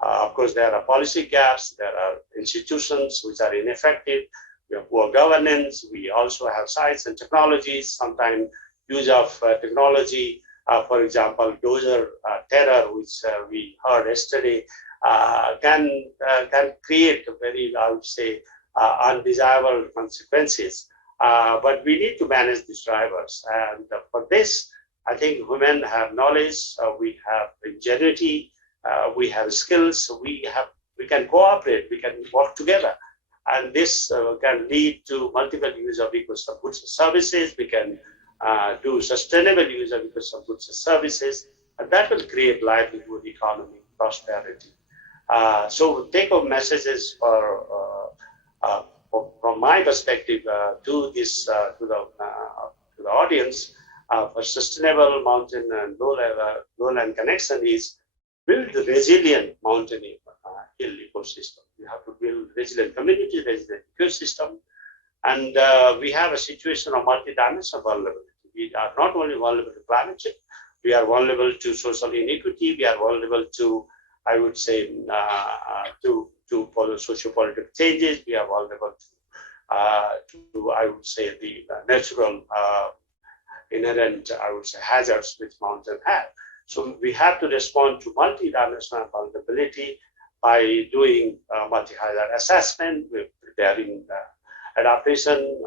of course, there are policy gaps. There are institutions which are ineffective. We have poor governance. We also have science and technologies. Sometimes use of technology, for example, dozer terror, which we heard yesterday, can create very, I would say, undesirable consequences. But we need to manage these drivers, and for this, I think women have knowledge. We have ingenuity. We have skills. We can cooperate. We can work together. And this can lead to multiple use of ecosystem goods and services. We can do sustainable use of ecosystem goods and services, and that will create livelihood, economy, prosperity. So take-home messages from my perspective to the audience for sustainable mountain and lowland connection is build the resilient mountain hill ecosystem. You have to build resilient community, resilient ecosystem, and we have a situation of multidimensional vulnerability. we are not only vulnerable to climate change, we are vulnerable to social inequity, we are vulnerable to, I would say, to socio-political changes, we are vulnerable to I would say, the natural inherent, I would say, hazards which mountains have. So we have to respond to multi-dimensional vulnerability by doing multi-hazard assessment, with preparing adaptation,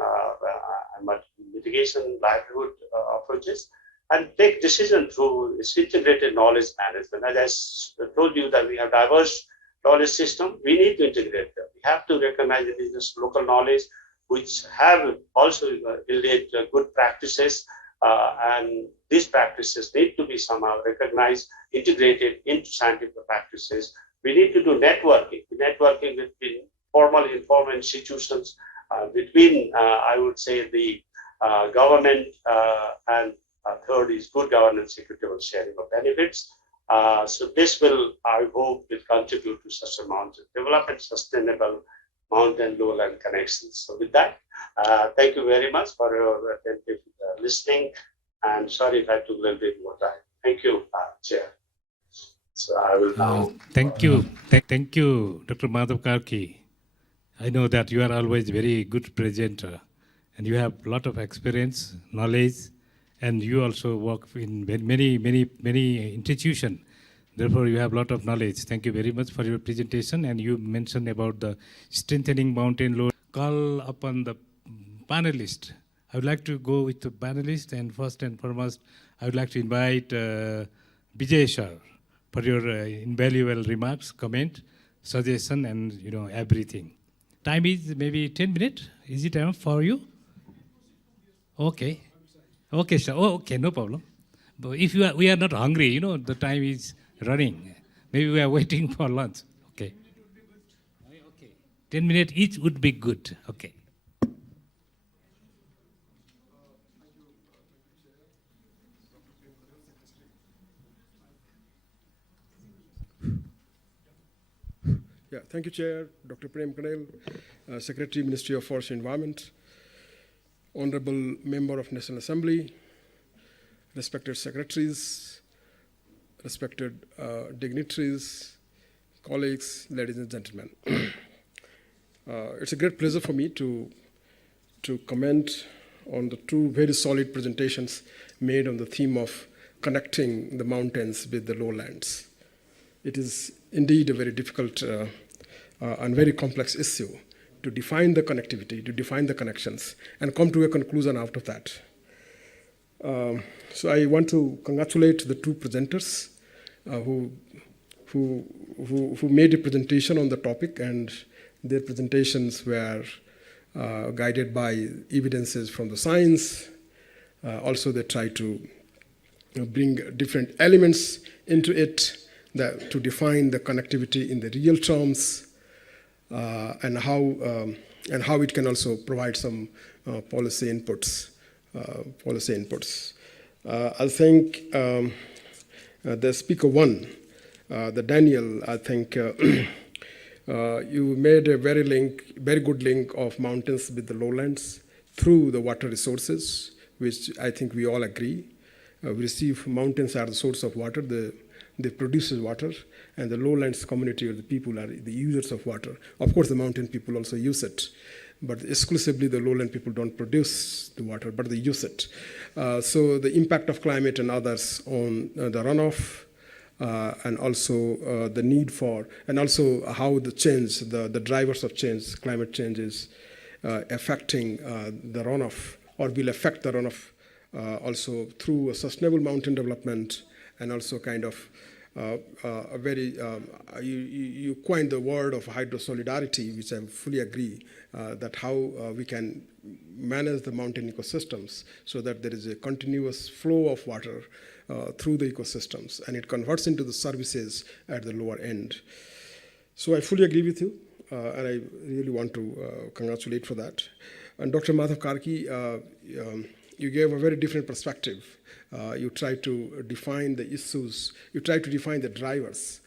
mitigation, livelihood approaches, and take decision through its integrated knowledge management. As I told you that we have diverse knowledge system, we need to integrate them. We have to recognize indigenous local knowledge, which have also yielded good practices, and these practices need to be somehow recognized, integrated into scientific practices. We need to do networking between formal and informal institutions, between, I would say, the government, and third is good governance, equitable sharing of benefits. So this will, I hope, will contribute to such a mountain development, sustainable mountain lowland connections. So with that, thank you very much for your attentive listening. And sorry if I took a little bit more time. Thank you, Chair. So I will now. Thank you, Dr. Madhav Karki. I know that you are always very good presenter, and you have a lot of experience, knowledge, and you also work in many institutions. Therefore, you have a lot of knowledge. Thank you very much for your presentation. And you mentioned about the strengthening mountain law. Call upon the panelists. I would like to go with the panelists, and first and foremost, I would like to invite Vijay sir for your invaluable remarks, comment, suggestion, and everything. Time is maybe 10 minutes. Is it enough for you? Okay. Okay, sir. Oh, okay, no problem. But if we are not hungry, the time is running. Maybe we are waiting for lunch. Okay. Okay. 10 minutes each would be good. Okay. Yeah, thank you, Chair. Dr. Prem Kanel, Secretary, Ministry of Forest and Environment, Honorable Member of National Assembly, respected secretaries, respected dignitaries, colleagues, ladies and gentlemen. It's a great pleasure for me to comment on the two very solid presentations made on the theme of connecting the mountains with the lowlands. It is indeed a very difficult and very complex issue to define the connectivity, to define the connections, and come to a conclusion out of that. So I want to congratulate the two presenters who made a presentation on the topic, and their presentations were guided by evidences from the science. Also, they try to bring different elements into it to define the connectivity in the real terms, and how it can also provide some policy inputs. I think the speaker one, the Daniel, I think you made a very good link of mountains with the lowlands through the water resources, which I think we all agree. We receive mountains are the source of water. They produce water, and the lowlands community or the people are the users of water. Of course, the mountain people also use it, but exclusively the lowland people don't produce the water, but they use it. So the impact of climate and others on the runoff, and also the need for, and also how the change, the drivers of change, climate change is affecting the runoff, or will affect the runoff also through a sustainable mountain development, and also kind of a very, you coined the word of hydro-solidarity, which I fully agree, that how we can manage the mountain ecosystems so that there is a continuous flow of water through the ecosystems, and it converts into the services at the lower end. So I fully agree with you, and I really want to congratulate for that. And Dr. Madhav Karki, you gave a very different perspective. You try to define the issues, you try to define the drivers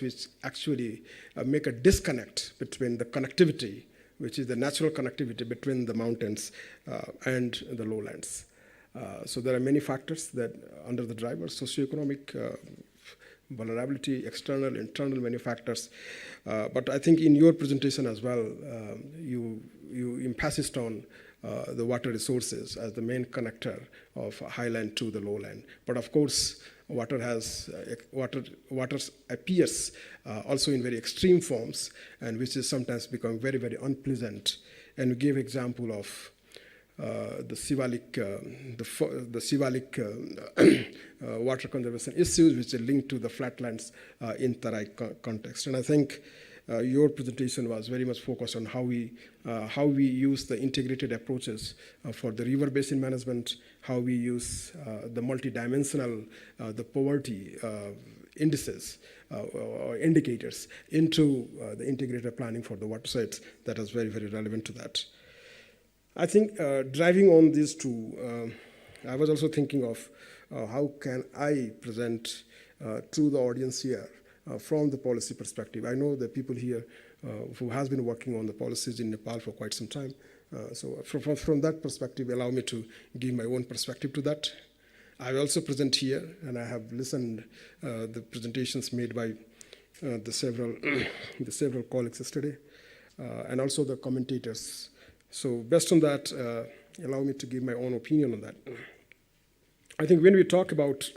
which actually make a disconnect between the connectivity which is the natural connectivity between the mountains and the lowlands. So there are many factors that under the driver, socioeconomic, vulnerability, external, internal, many factors. But I think in your presentation as well, you emphasized on the water resources as the main connector of highland to the lowland. But of course, water appears also in very extreme forms, and which is sometimes become very, very unpleasant. And we gave example of the Sivalik water conservation issues, which are linked to the flatlands in Tarai context. And I think your presentation was very much focused on how we use the integrated approaches for the river basin management, how we use the multidimensional, the poverty indices or indicators into the integrated planning for the watersheds. That is very, very relevant to that. I think driving on these two, I was also thinking of how can I present to the audience here from the policy perspective. I know the people here who has been working on the policies in Nepal for quite some time. So from that perspective, allow me to give my own perspective to that. I will also present here, and I have listened the presentations made by the several colleagues yesterday, and also the commentators. So based on that, allow me to give my own opinion on that. I think when we talk about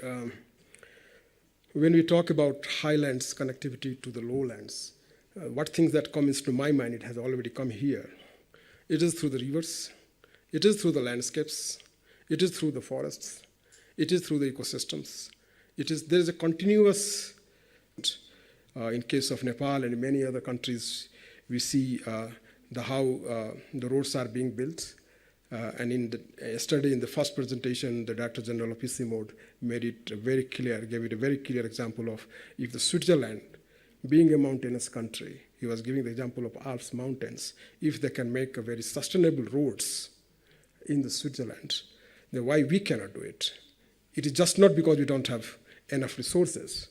highlands connectivity to the lowlands, what things that come into my mind, it has already come here. It is through the rivers, it is through the landscapes, it is through the forests, it is through the ecosystems. There is a continuous, in case of Nepal and many other countries, we see how the roads are being built. And yesterday in the first presentation, the Director General of PC Mode made it very clear, gave it a very clear example of if the Switzerland, being a mountainous country, he was giving the example of Alps mountains, if they can make a very sustainable roads in the Switzerland, then why we cannot do it? It is just not because we don't have enough resources,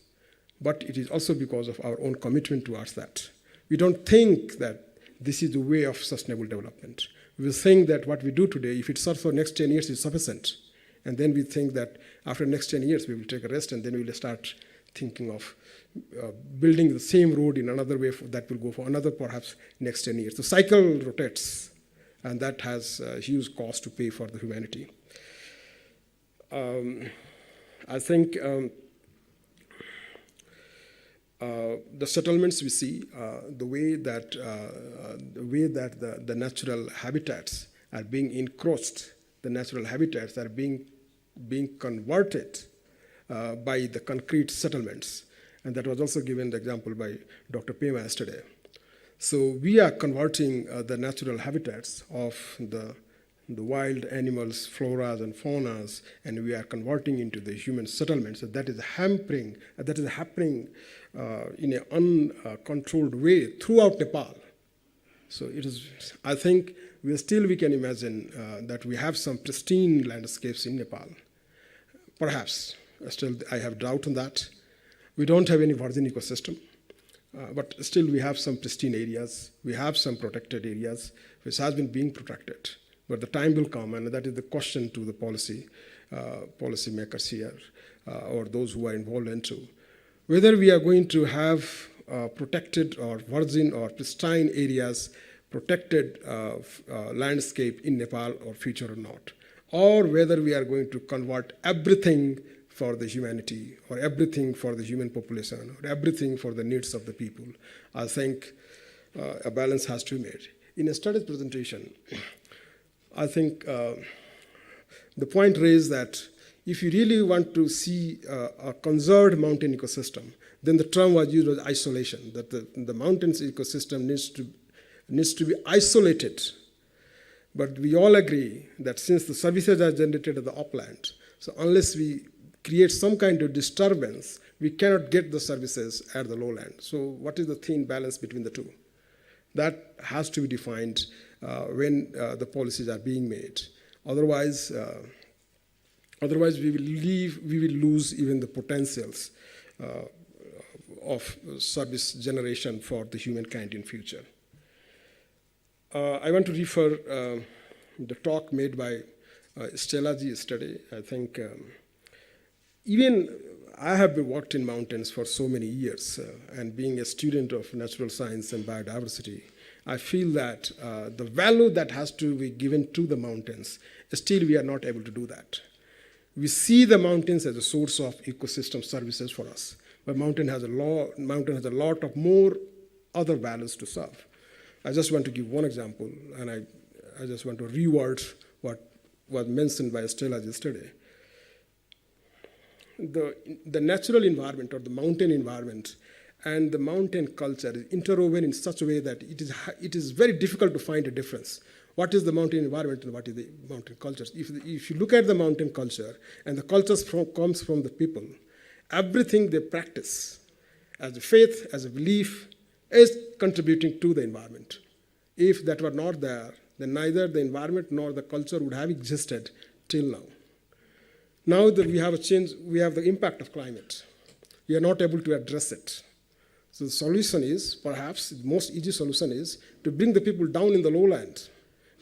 but it is also because of our own commitment towards that. We don't think that this is the way of sustainable development. We think that what we do today, if it serves for next 10 years, is sufficient. And then we think that after next 10 years, we will take a rest, and then we will start thinking of building the same road in another way that will go for another perhaps next 10 years. The cycle rotates, and that has a huge cost to pay for the humanity. I think the settlements we see, the way that the natural habitats are being encroached, the natural habitats are being converted by the concrete settlements, and that was also given the example by Dr. Pema yesterday. So we are converting the natural habitats of the wild animals, floras and faunas, and we are converting into the human settlements. So that is happening in an uncontrolled way throughout Nepal. So it is, I think we can imagine that we have some pristine landscapes in Nepal. Perhaps, still I have doubt on that. We don't have any virgin ecosystem, but still we have some pristine areas. We have some protected areas which has been being protected. But the time will come, and that is the question to the policymakers here, or those who are involved into, whether we are going to have protected or virgin or pristine areas, protected landscape in Nepal or future or not, or whether we are going to convert everything for the humanity, or everything for the human population, or everything for the needs of the people. I think a balance has to be made. In yesterday's presentation, I think the point raised that if you really want to see a conserved mountain ecosystem, then the term was used as isolation, that the mountains ecosystem needs to be isolated. But we all agree that since the services are generated at the upland, so unless we create some kind of disturbance, we cannot get the services at the lowland. So what is the thin balance between the two? That has to be defined when the policies are being made. Otherwise, we will lose even the potentials of service generation for the humankind in future. I want to refer the talk made by Stella ji yesterday. I think even I have worked in mountains for so many years, and being a student of natural science and biodiversity, I feel that the value that has to be given to the mountains, still we are not able to do that. We see the mountains as a source of ecosystem services for us, but mountain has a lot of more other values to serve. I just want to give one example, and I just want to reword what was mentioned by Stella yesterday. The natural environment or the mountain environment and the mountain culture is interwoven in such a way that it is very difficult to find a difference. What is the mountain environment and what is the mountain culture? If you look at the mountain culture, and the culture comes from the people, everything they practice as a faith, as a belief, is contributing to the environment. If that were not there, then neither the environment nor the culture would have existed till now. Now that we have a change, we have the impact of climate. We are not able to address it. So the solution is, perhaps the most easy solution is to bring the people down in the lowland.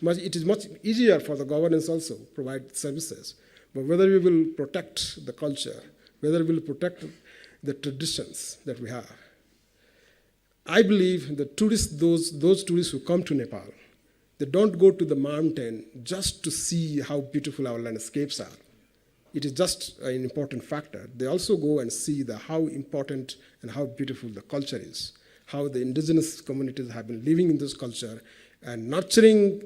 It is much easier for the governance also, provide services. But whether we will protect the culture, whether we will protect the traditions that we have, I believe the tourists, those tourists who come to Nepal, they don't go to the mountain just to see how beautiful our landscapes are. It is just an important factor. They also go and see how important and how beautiful the culture is, how the indigenous communities have been living in this culture and nurturing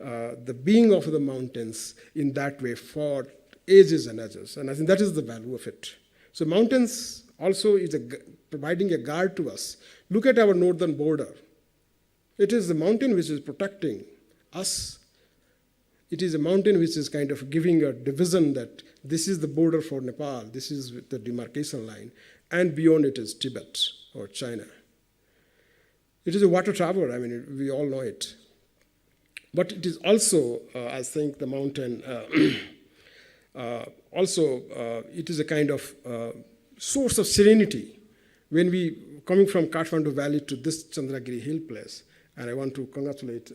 the being of the mountains in that way for ages and ages. And I think that is the value of it. So mountains also is providing a guard to us. Look at our northern border. It is the mountain which is protecting us. It is a mountain which is kind of giving a division that this is the border for Nepal, this is the demarcation line, and beyond it is Tibet or China. It is a water traveler, I mean, we all know it. But it is also, I think, the mountain, it is a kind of source of serenity. When we, coming from Kathmandu Valley to this Chandragiri hill place, and I want to congratulate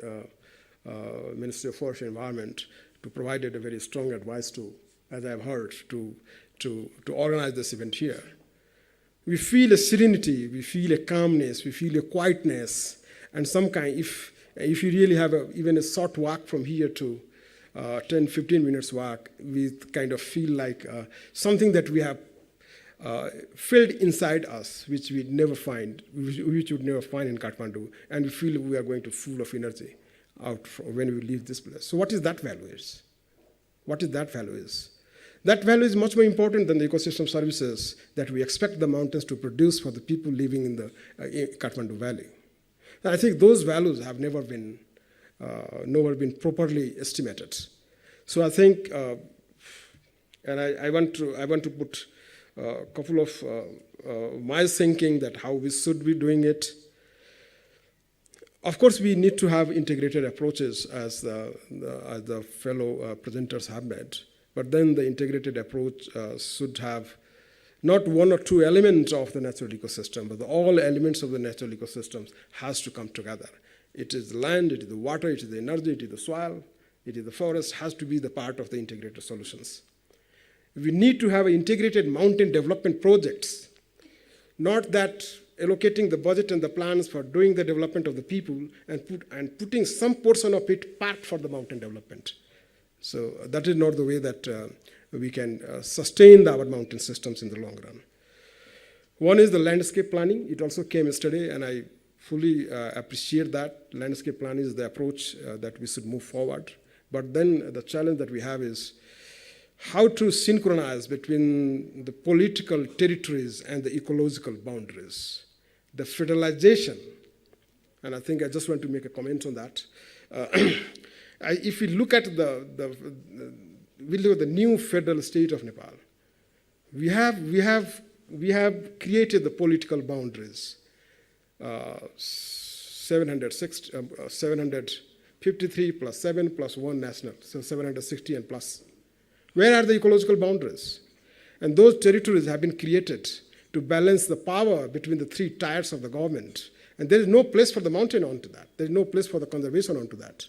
Ministry of Forest and Environment to provide a very strong advice to, as I've heard, to organize this event here. We feel a serenity, we feel a calmness, we feel a quietness, and some kind, if you really have even a short walk from here to 10, 15 minutes walk, we kind of feel like something that we have filled inside us, which we never find, which would never find in Kathmandu, and we feel we are going to full of energy out when we leave this place. So what is that value is? What is that value is? That value is much more important than the ecosystem services that we expect the mountains to produce for the people living in the Kathmandu Valley. And I think those values have never been properly estimated. So I think, and I want to put a couple of my thinking that how we should be doing it. Of course, we need to have integrated approaches as the fellow presenters have made. But then the integrated approach should have not one or two elements of the natural ecosystem, but all elements of the natural ecosystems has to come together. It is the land, it is the water, it is the energy, it is the soil, it is the forest, has to be the part of the integrated solutions. We need to have integrated mountain development projects, not that allocating the budget and the plans for doing the development of the people and putting some portion of it parked for the mountain development. So that is not the way that we can sustain our mountain systems in the long run. One is the landscape planning. It also came yesterday, and I fully appreciate that. Landscape planning is the approach that we should move forward. But then the challenge that we have is how to synchronize between the political territories and the ecological boundaries. The federalization, and I think I just want to make a comment on that. If we look at the new federal state of Nepal, we have created the political boundaries. 753 plus 7 plus 1 national, so 760 and plus. Where are the ecological boundaries? And those territories have been created to balance the power between the three tiers of the government And there is no place for the mountain onto that. There is no place for the conservation onto that.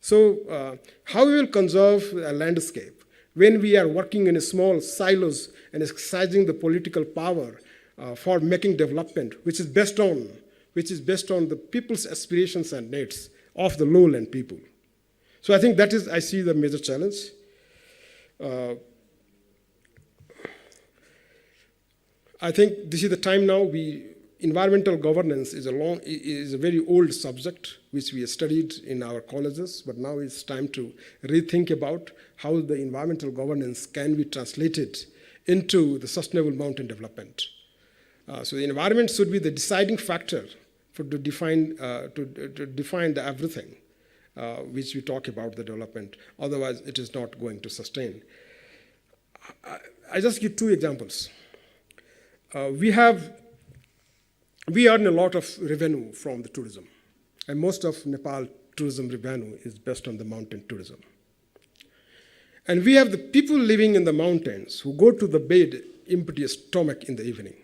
So how we will conserve a landscape when we are working in small silos and exercising the political power for making development, which is based on the people's aspirations and needs of the lowland people. So I think that is, I see the major challenge. I think this is the time now. Environmental governance is a very old subject which we studied in our colleges, but now it's time to rethink about how the environmental governance can be translated into the sustainable mountain development. So the environment should be the deciding factor to define the everything which we talk about the development. Otherwise, it is not going to sustain. I just give two examples. We earn a lot of revenue from the tourism, and most of Nepal tourism revenue is based on the mountain tourism. And we have the people living in the mountains who go to the bed empty stomach in the evening.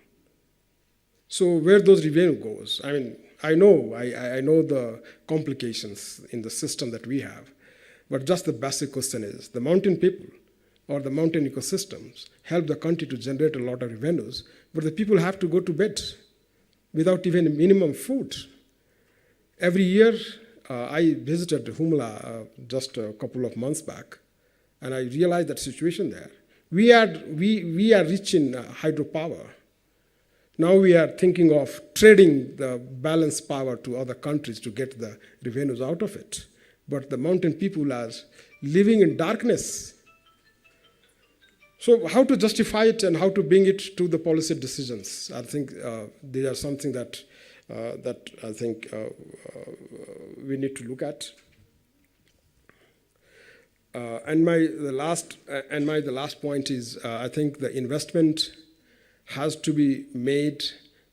So where those revenue goes, I mean, I know the complications in the system that we have, but just the basic question is, the mountain people or the mountain ecosystems help the country to generate a lot of revenues, but the people have to go to bed without even minimum food. Every year, I visited Humla just a couple of months back, and I realized that situation there. We are rich in hydropower. Now we are thinking of trading the balanced power to other countries to get the revenues out of it. But the mountain people are living in darkness. So how to justify it and how to bring it to the policy decisions? I think they are something that I think we need to look at. The last point is I think the investment has to be made.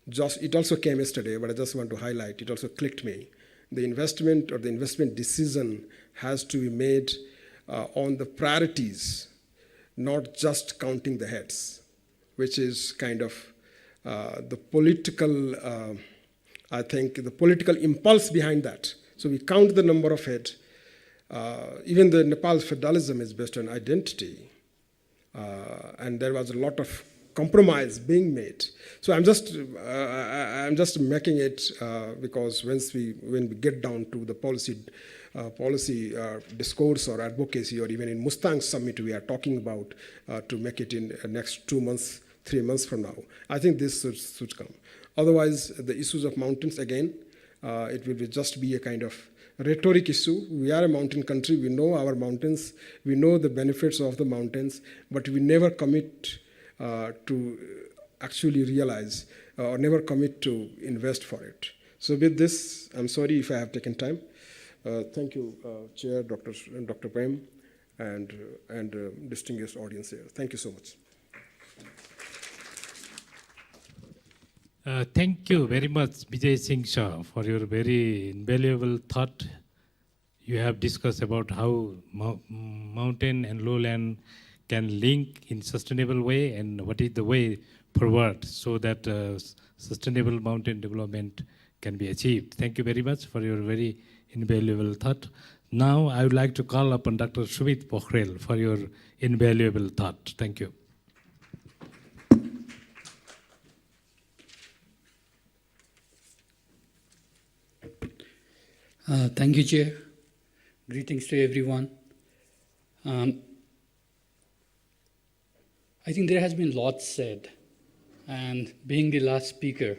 It also came yesterday, but I just want to highlight. It also clicked me. The investment or the investment decision has to be made on the priorities, not just counting the heads, which is kind of the political, I think, the political impulse behind that. So we count the number of heads. Even the Nepal's federalism is based on identity, and there was a lot of compromise being made. So I'm just making it because when we get down to the policy discourse or advocacy, or even in Mustang Summit, we are talking about to make it in the next 2 months, 3 months from now. I think this should come. Otherwise, the issues of mountains, again, it will just be a kind of rhetoric issue. We are a mountain country. We know our mountains. We know the benefits of the mountains, but we never commit to actually realize or never commit to invest for it. So with this, I'm sorry if I have taken time. Thank you, Chair, Dr. Prem, and distinguished audience here. Thank you so much. Thank you very much, Vijay Singh Shah, for your very invaluable thought. You have discussed about how mountain and lowland can link in sustainable way, and what is the way forward so that sustainable mountain development can be achieved. Thank you very much for your very invaluable thought. Now I would like to call upon Dr. Sumit Pokhrel for your invaluable thought. Thank you. Thank you, Chair. Greetings to everyone. I think there has been lots said, and being the last speaker,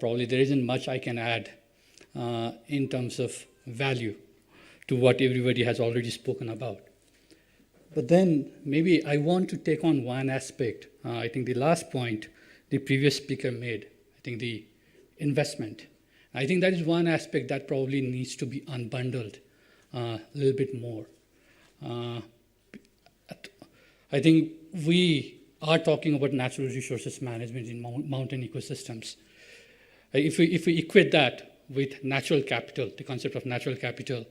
probably there isn't much I can add in terms of value to what everybody has already spoken about. But then maybe I want to take on one aspect. I think the last point the previous speaker made, I think the investment. I think that is one aspect that probably needs to be unbundled a little bit more. I think we are talking about natural resources management in mountain ecosystems. If we equate that with natural capital, the concept of natural capital,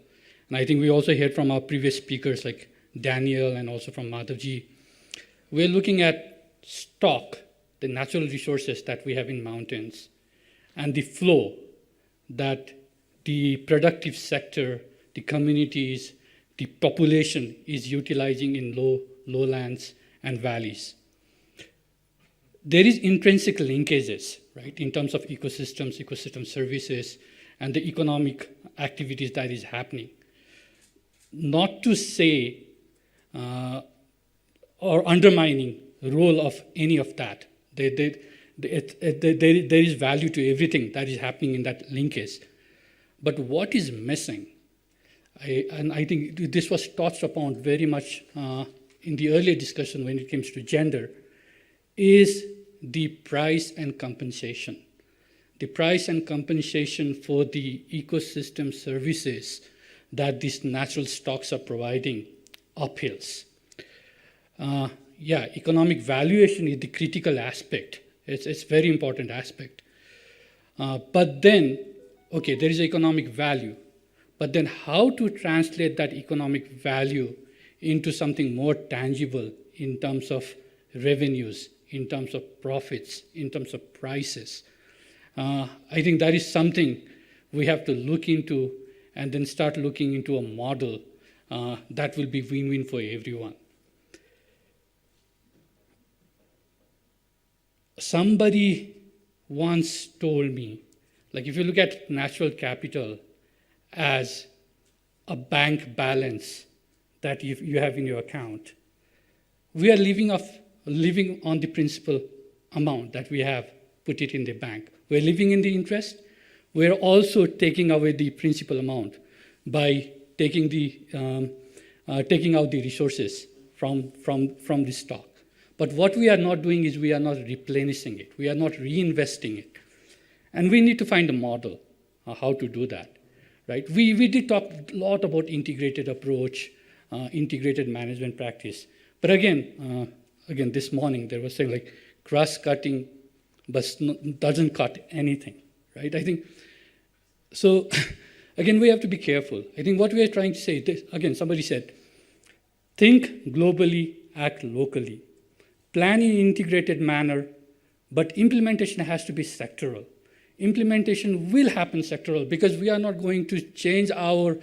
and I think we also heard from our previous speakers like Daniel and also from Madhavji, we're looking at stock, the natural resources that we have in mountains. and the flow that the productive sector, the communities, the population is utilizing in lowlands and valleys. There is intrinsic linkages, right, in terms of ecosystems, ecosystem services, and the economic activities that is happening. Not to say or undermining the role of any of that. There is value to everything that is happening in that linkage. But what is missing, and I think this was touched upon very much in the earlier discussion when it comes to gender, is the price and compensation. The price and compensation for the ecosystem services that these natural stocks are providing uphills. Economic valuation is the critical aspect. It's a very important aspect. But then, okay, there is economic value. But then how to translate that economic value into something more tangible in terms of revenues, in terms of profits, in terms of prices. I think that is something we have to look into and then start looking into a model that will be win-win for everyone. Somebody once told me, like if you look at natural capital as a bank balance that you have in your account, we are living on the principal amount that we have put it in the bank. We're living in the interest. We're also taking away the principal amount by taking out the resources from the stock. But what we are not doing is we are not replenishing it. We are not reinvesting it. And we need to find a model how to do that, right? We did talk a lot about integrated approach, integrated management practice. But again, this morning there was saying like cross-cutting but doesn't cut anything, right? I think, so again, we have to be careful. I think what we are trying to say, again, somebody said, think globally, act locally. Plan in an integrated manner, but implementation has to be sectoral. Implementation will happen sectoral because we are not going to change our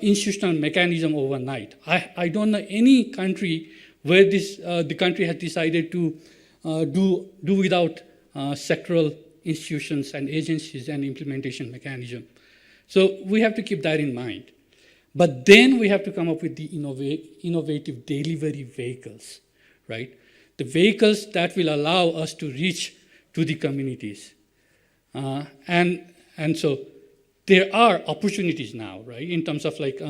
institutional mechanism overnight. I don't know any country where the country has decided to do without sectoral institutions and agencies and implementation mechanism. So we have to keep that in mind. But then we have to come up with the innovative delivery vehicles, right? The vehicles that will allow us to reach to the communities. And so there are opportunities now, right, in terms of like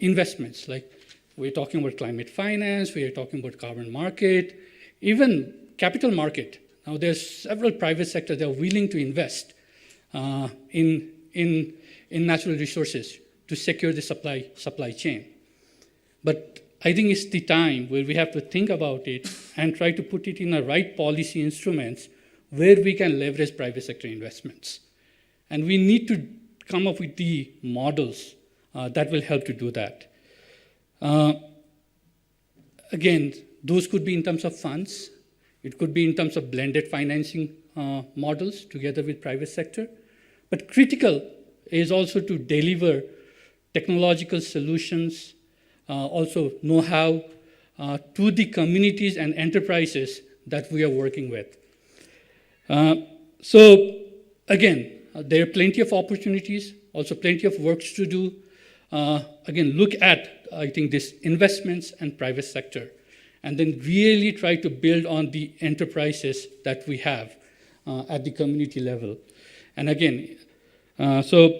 investments. Like we're talking about climate finance, we're talking about carbon market, even capital market. Now there's several private sectors that are willing to invest in natural resources to secure the supply chain. But I think it's the time where we have to think about it and try to put it in the right policy instruments where we can leverage private sector investments. And we need to come up with the models that will help to do that. Again, those could be in terms of funds. It could be in terms of blended financing models together with private sector. But critical is also to deliver technological solutions, also know-how to the communities and enterprises that we are working with. So again, there are plenty of opportunities, also plenty of work to do. Again, look at, I think, this investments and private sector, and then really try to build on the enterprises that we have at the community level. And again, so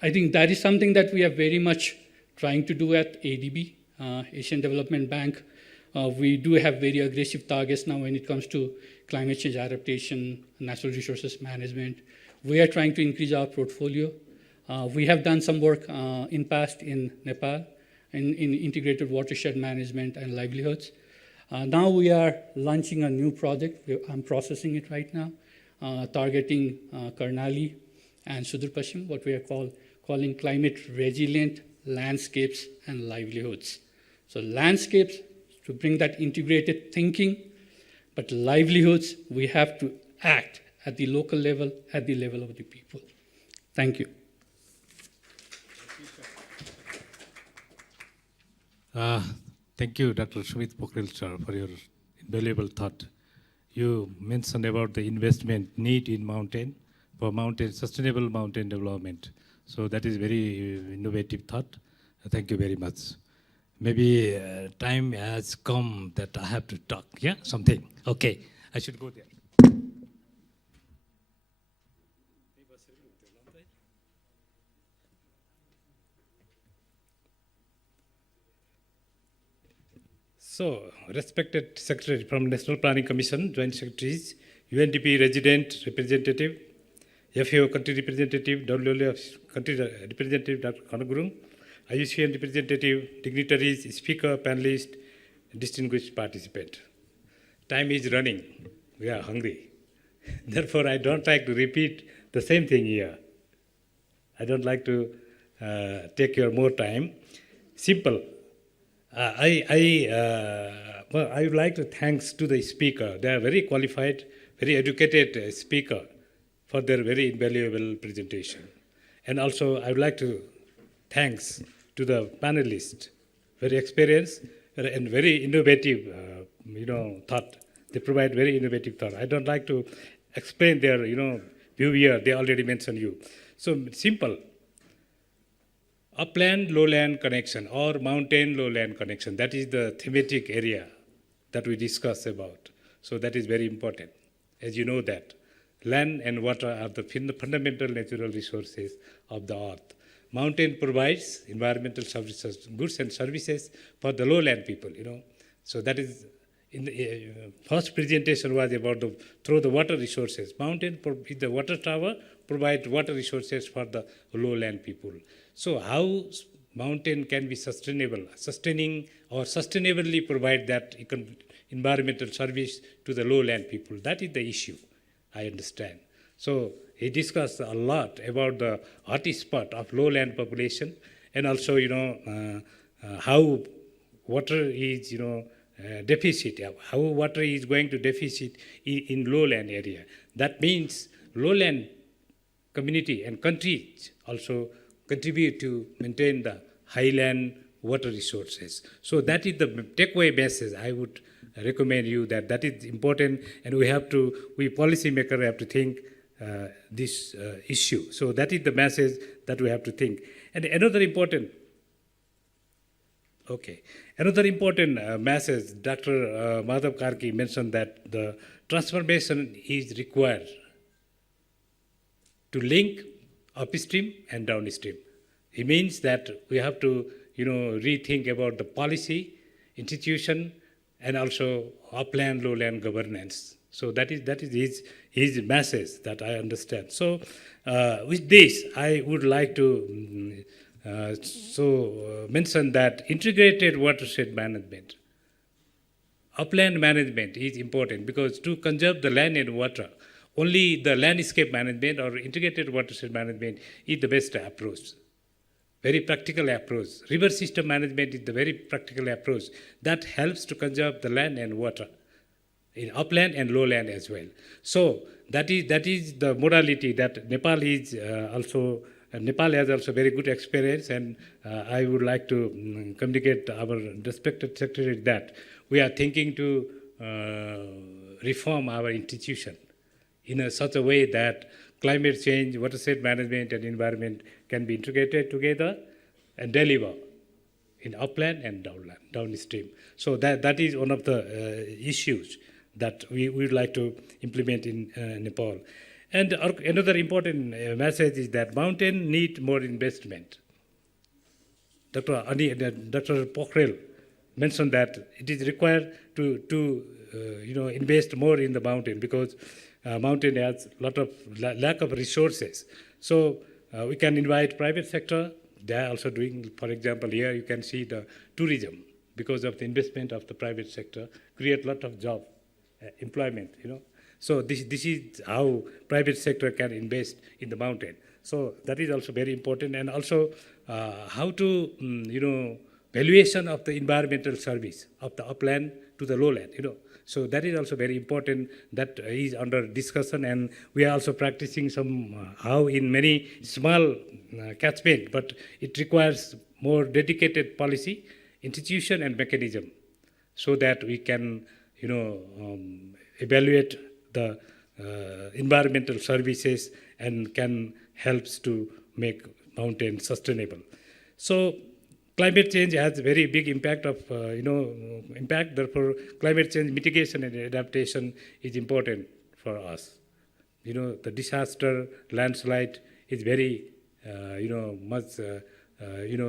I think that is something that we are very much trying to do at ADB, Asian Development Bank. We do have very aggressive targets now when it comes to climate change adaptation, natural resources management. We are trying to increase our portfolio. We have done some work in past in Nepal in integrated watershed management and livelihoods. Now we are launching a new project. I'm processing it right now, targeting Karnali and Sudur Pashchim, what we are calling climate resilient landscapes and livelihoods. So landscapes, to bring that integrated thinking, but livelihoods, we have to act at the local level, at the level of the people. Thank you. Thank you, Dr. Sumit Pokhrel, sir, for your invaluable thought. You mentioned about the investment need in mountain for sustainable mountain development. So that is very innovative thought. Thank you very much. Maybe time has come that I have to talk. Yeah, something. Okay, I should go there. So, respected Secretary from National Planning Commission, Joint Secretaries, UNDP Resident Representative, FAO Country Representative, WWF Country Representative Dr. Kanagurung, IUCN Representative, dignitaries, speaker, panelist, distinguished participant. Time is running. We are hungry. Therefore, I don't like to repeat the same thing here. I don't like to take your more time. Simple. I would like to thanks to the speaker. They are very qualified, very educated speaker for their very invaluable presentation. And also, I would like to thanks to the panelists, very experienced and very innovative, thought. They provide very innovative thought. I don't like to explain their, view here. They already mentioned you. So simple. Upland lowland connection or mountain lowland connection, that is the thematic area that we discuss about. So that is very important. As you know that land and water are the fundamental natural resources of the earth. Mountain provides environmental services, goods and services for the lowland people, So that is, in the first presentation was about through the water resources. Mountain, the water tower, provide water resources for the lowland people. So how mountain can be sustaining or sustainably provide that environmental service to the lowland people? That is the issue, I understand. So he discussed a lot about the hotspot of lowland population and also, how water is, deficit, how water is going to deficit in lowland area. That means lowland community and countries also contribute to maintain the highland water resources. So that is the takeaway message I would recommend you that is important, and we policymakers have to think this issue. So that is the message that we have to think. And another important message, Dr. Madhav Karki mentioned that the transformation is required to link upstream and downstream. It means that we have to, rethink about the policy, institution, and also upland, lowland governance. So that is his message that I understand. So with this, I would like to mention that integrated watershed management, upland management is important because to conserve the land and water, only the landscape management or integrated watershed management is the best approach. Very practical approach. River system management is the very practical approach that helps to conserve the land and water in upland and lowland as well. So that is the modality that Nepal is also. Nepal has also very good experience, and I would like to communicate to our respected secretary that we are thinking to reform our institution in such a way that climate change, watershed management, and environment can be integrated together and deliver in upland and downstream. So that is one of the issues that we would like to implement in Nepal. And another important message is that mountain need more investment. Dr. Pokhrel mentioned that it is required to invest more in the mountain because mountain has a lot of lack of resources. So we can invite private sector. They are also doing, for example, here you can see the tourism because of the investment of the private sector create a lot of job, employment, So this is how private sector can invest in the mountain. So that is also very important, and also how to valuation of the environmental service of the upland to the lowland, So that is also very important. That is under discussion, and we are also practicing some how in many small catchment, but it requires more dedicated policy, institution, and mechanism, so that we can, evaluate the environmental services and can helps to make mountain sustainable. So climate change has a very big impact of, impact. Therefore, climate change mitigation and adaptation is important for us. The disaster, landslide is very, much,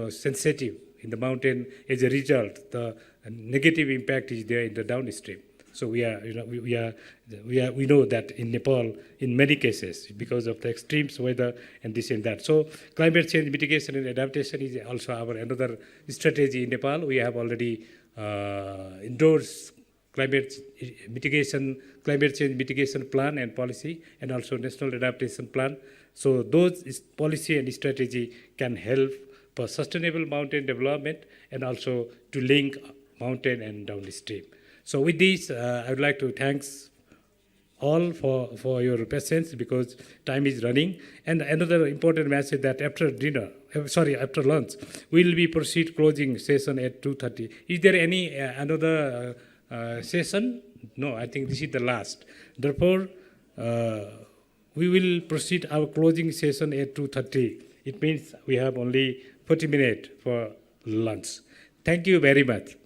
sensitive in the mountain. As a result, the negative impact is there in the downstream. So we know that in Nepal, in many cases, because of the extreme weather and this and that. So climate change mitigation and adaptation is also our another strategy in Nepal. We have already endorsed climate change mitigation plan and policy, and also national adaptation plan. So those policy and strategy can help for sustainable mountain development and also to link mountain and downstream. So with this, I would like to thank all for your patience, because time is running. And another important message that after lunch, we will be proceed closing session at 2:30. Is there any another session? No, I think this is the last. Therefore, we will proceed our closing session at 2:30. It means we have only 40 minutes for lunch. Thank you very much.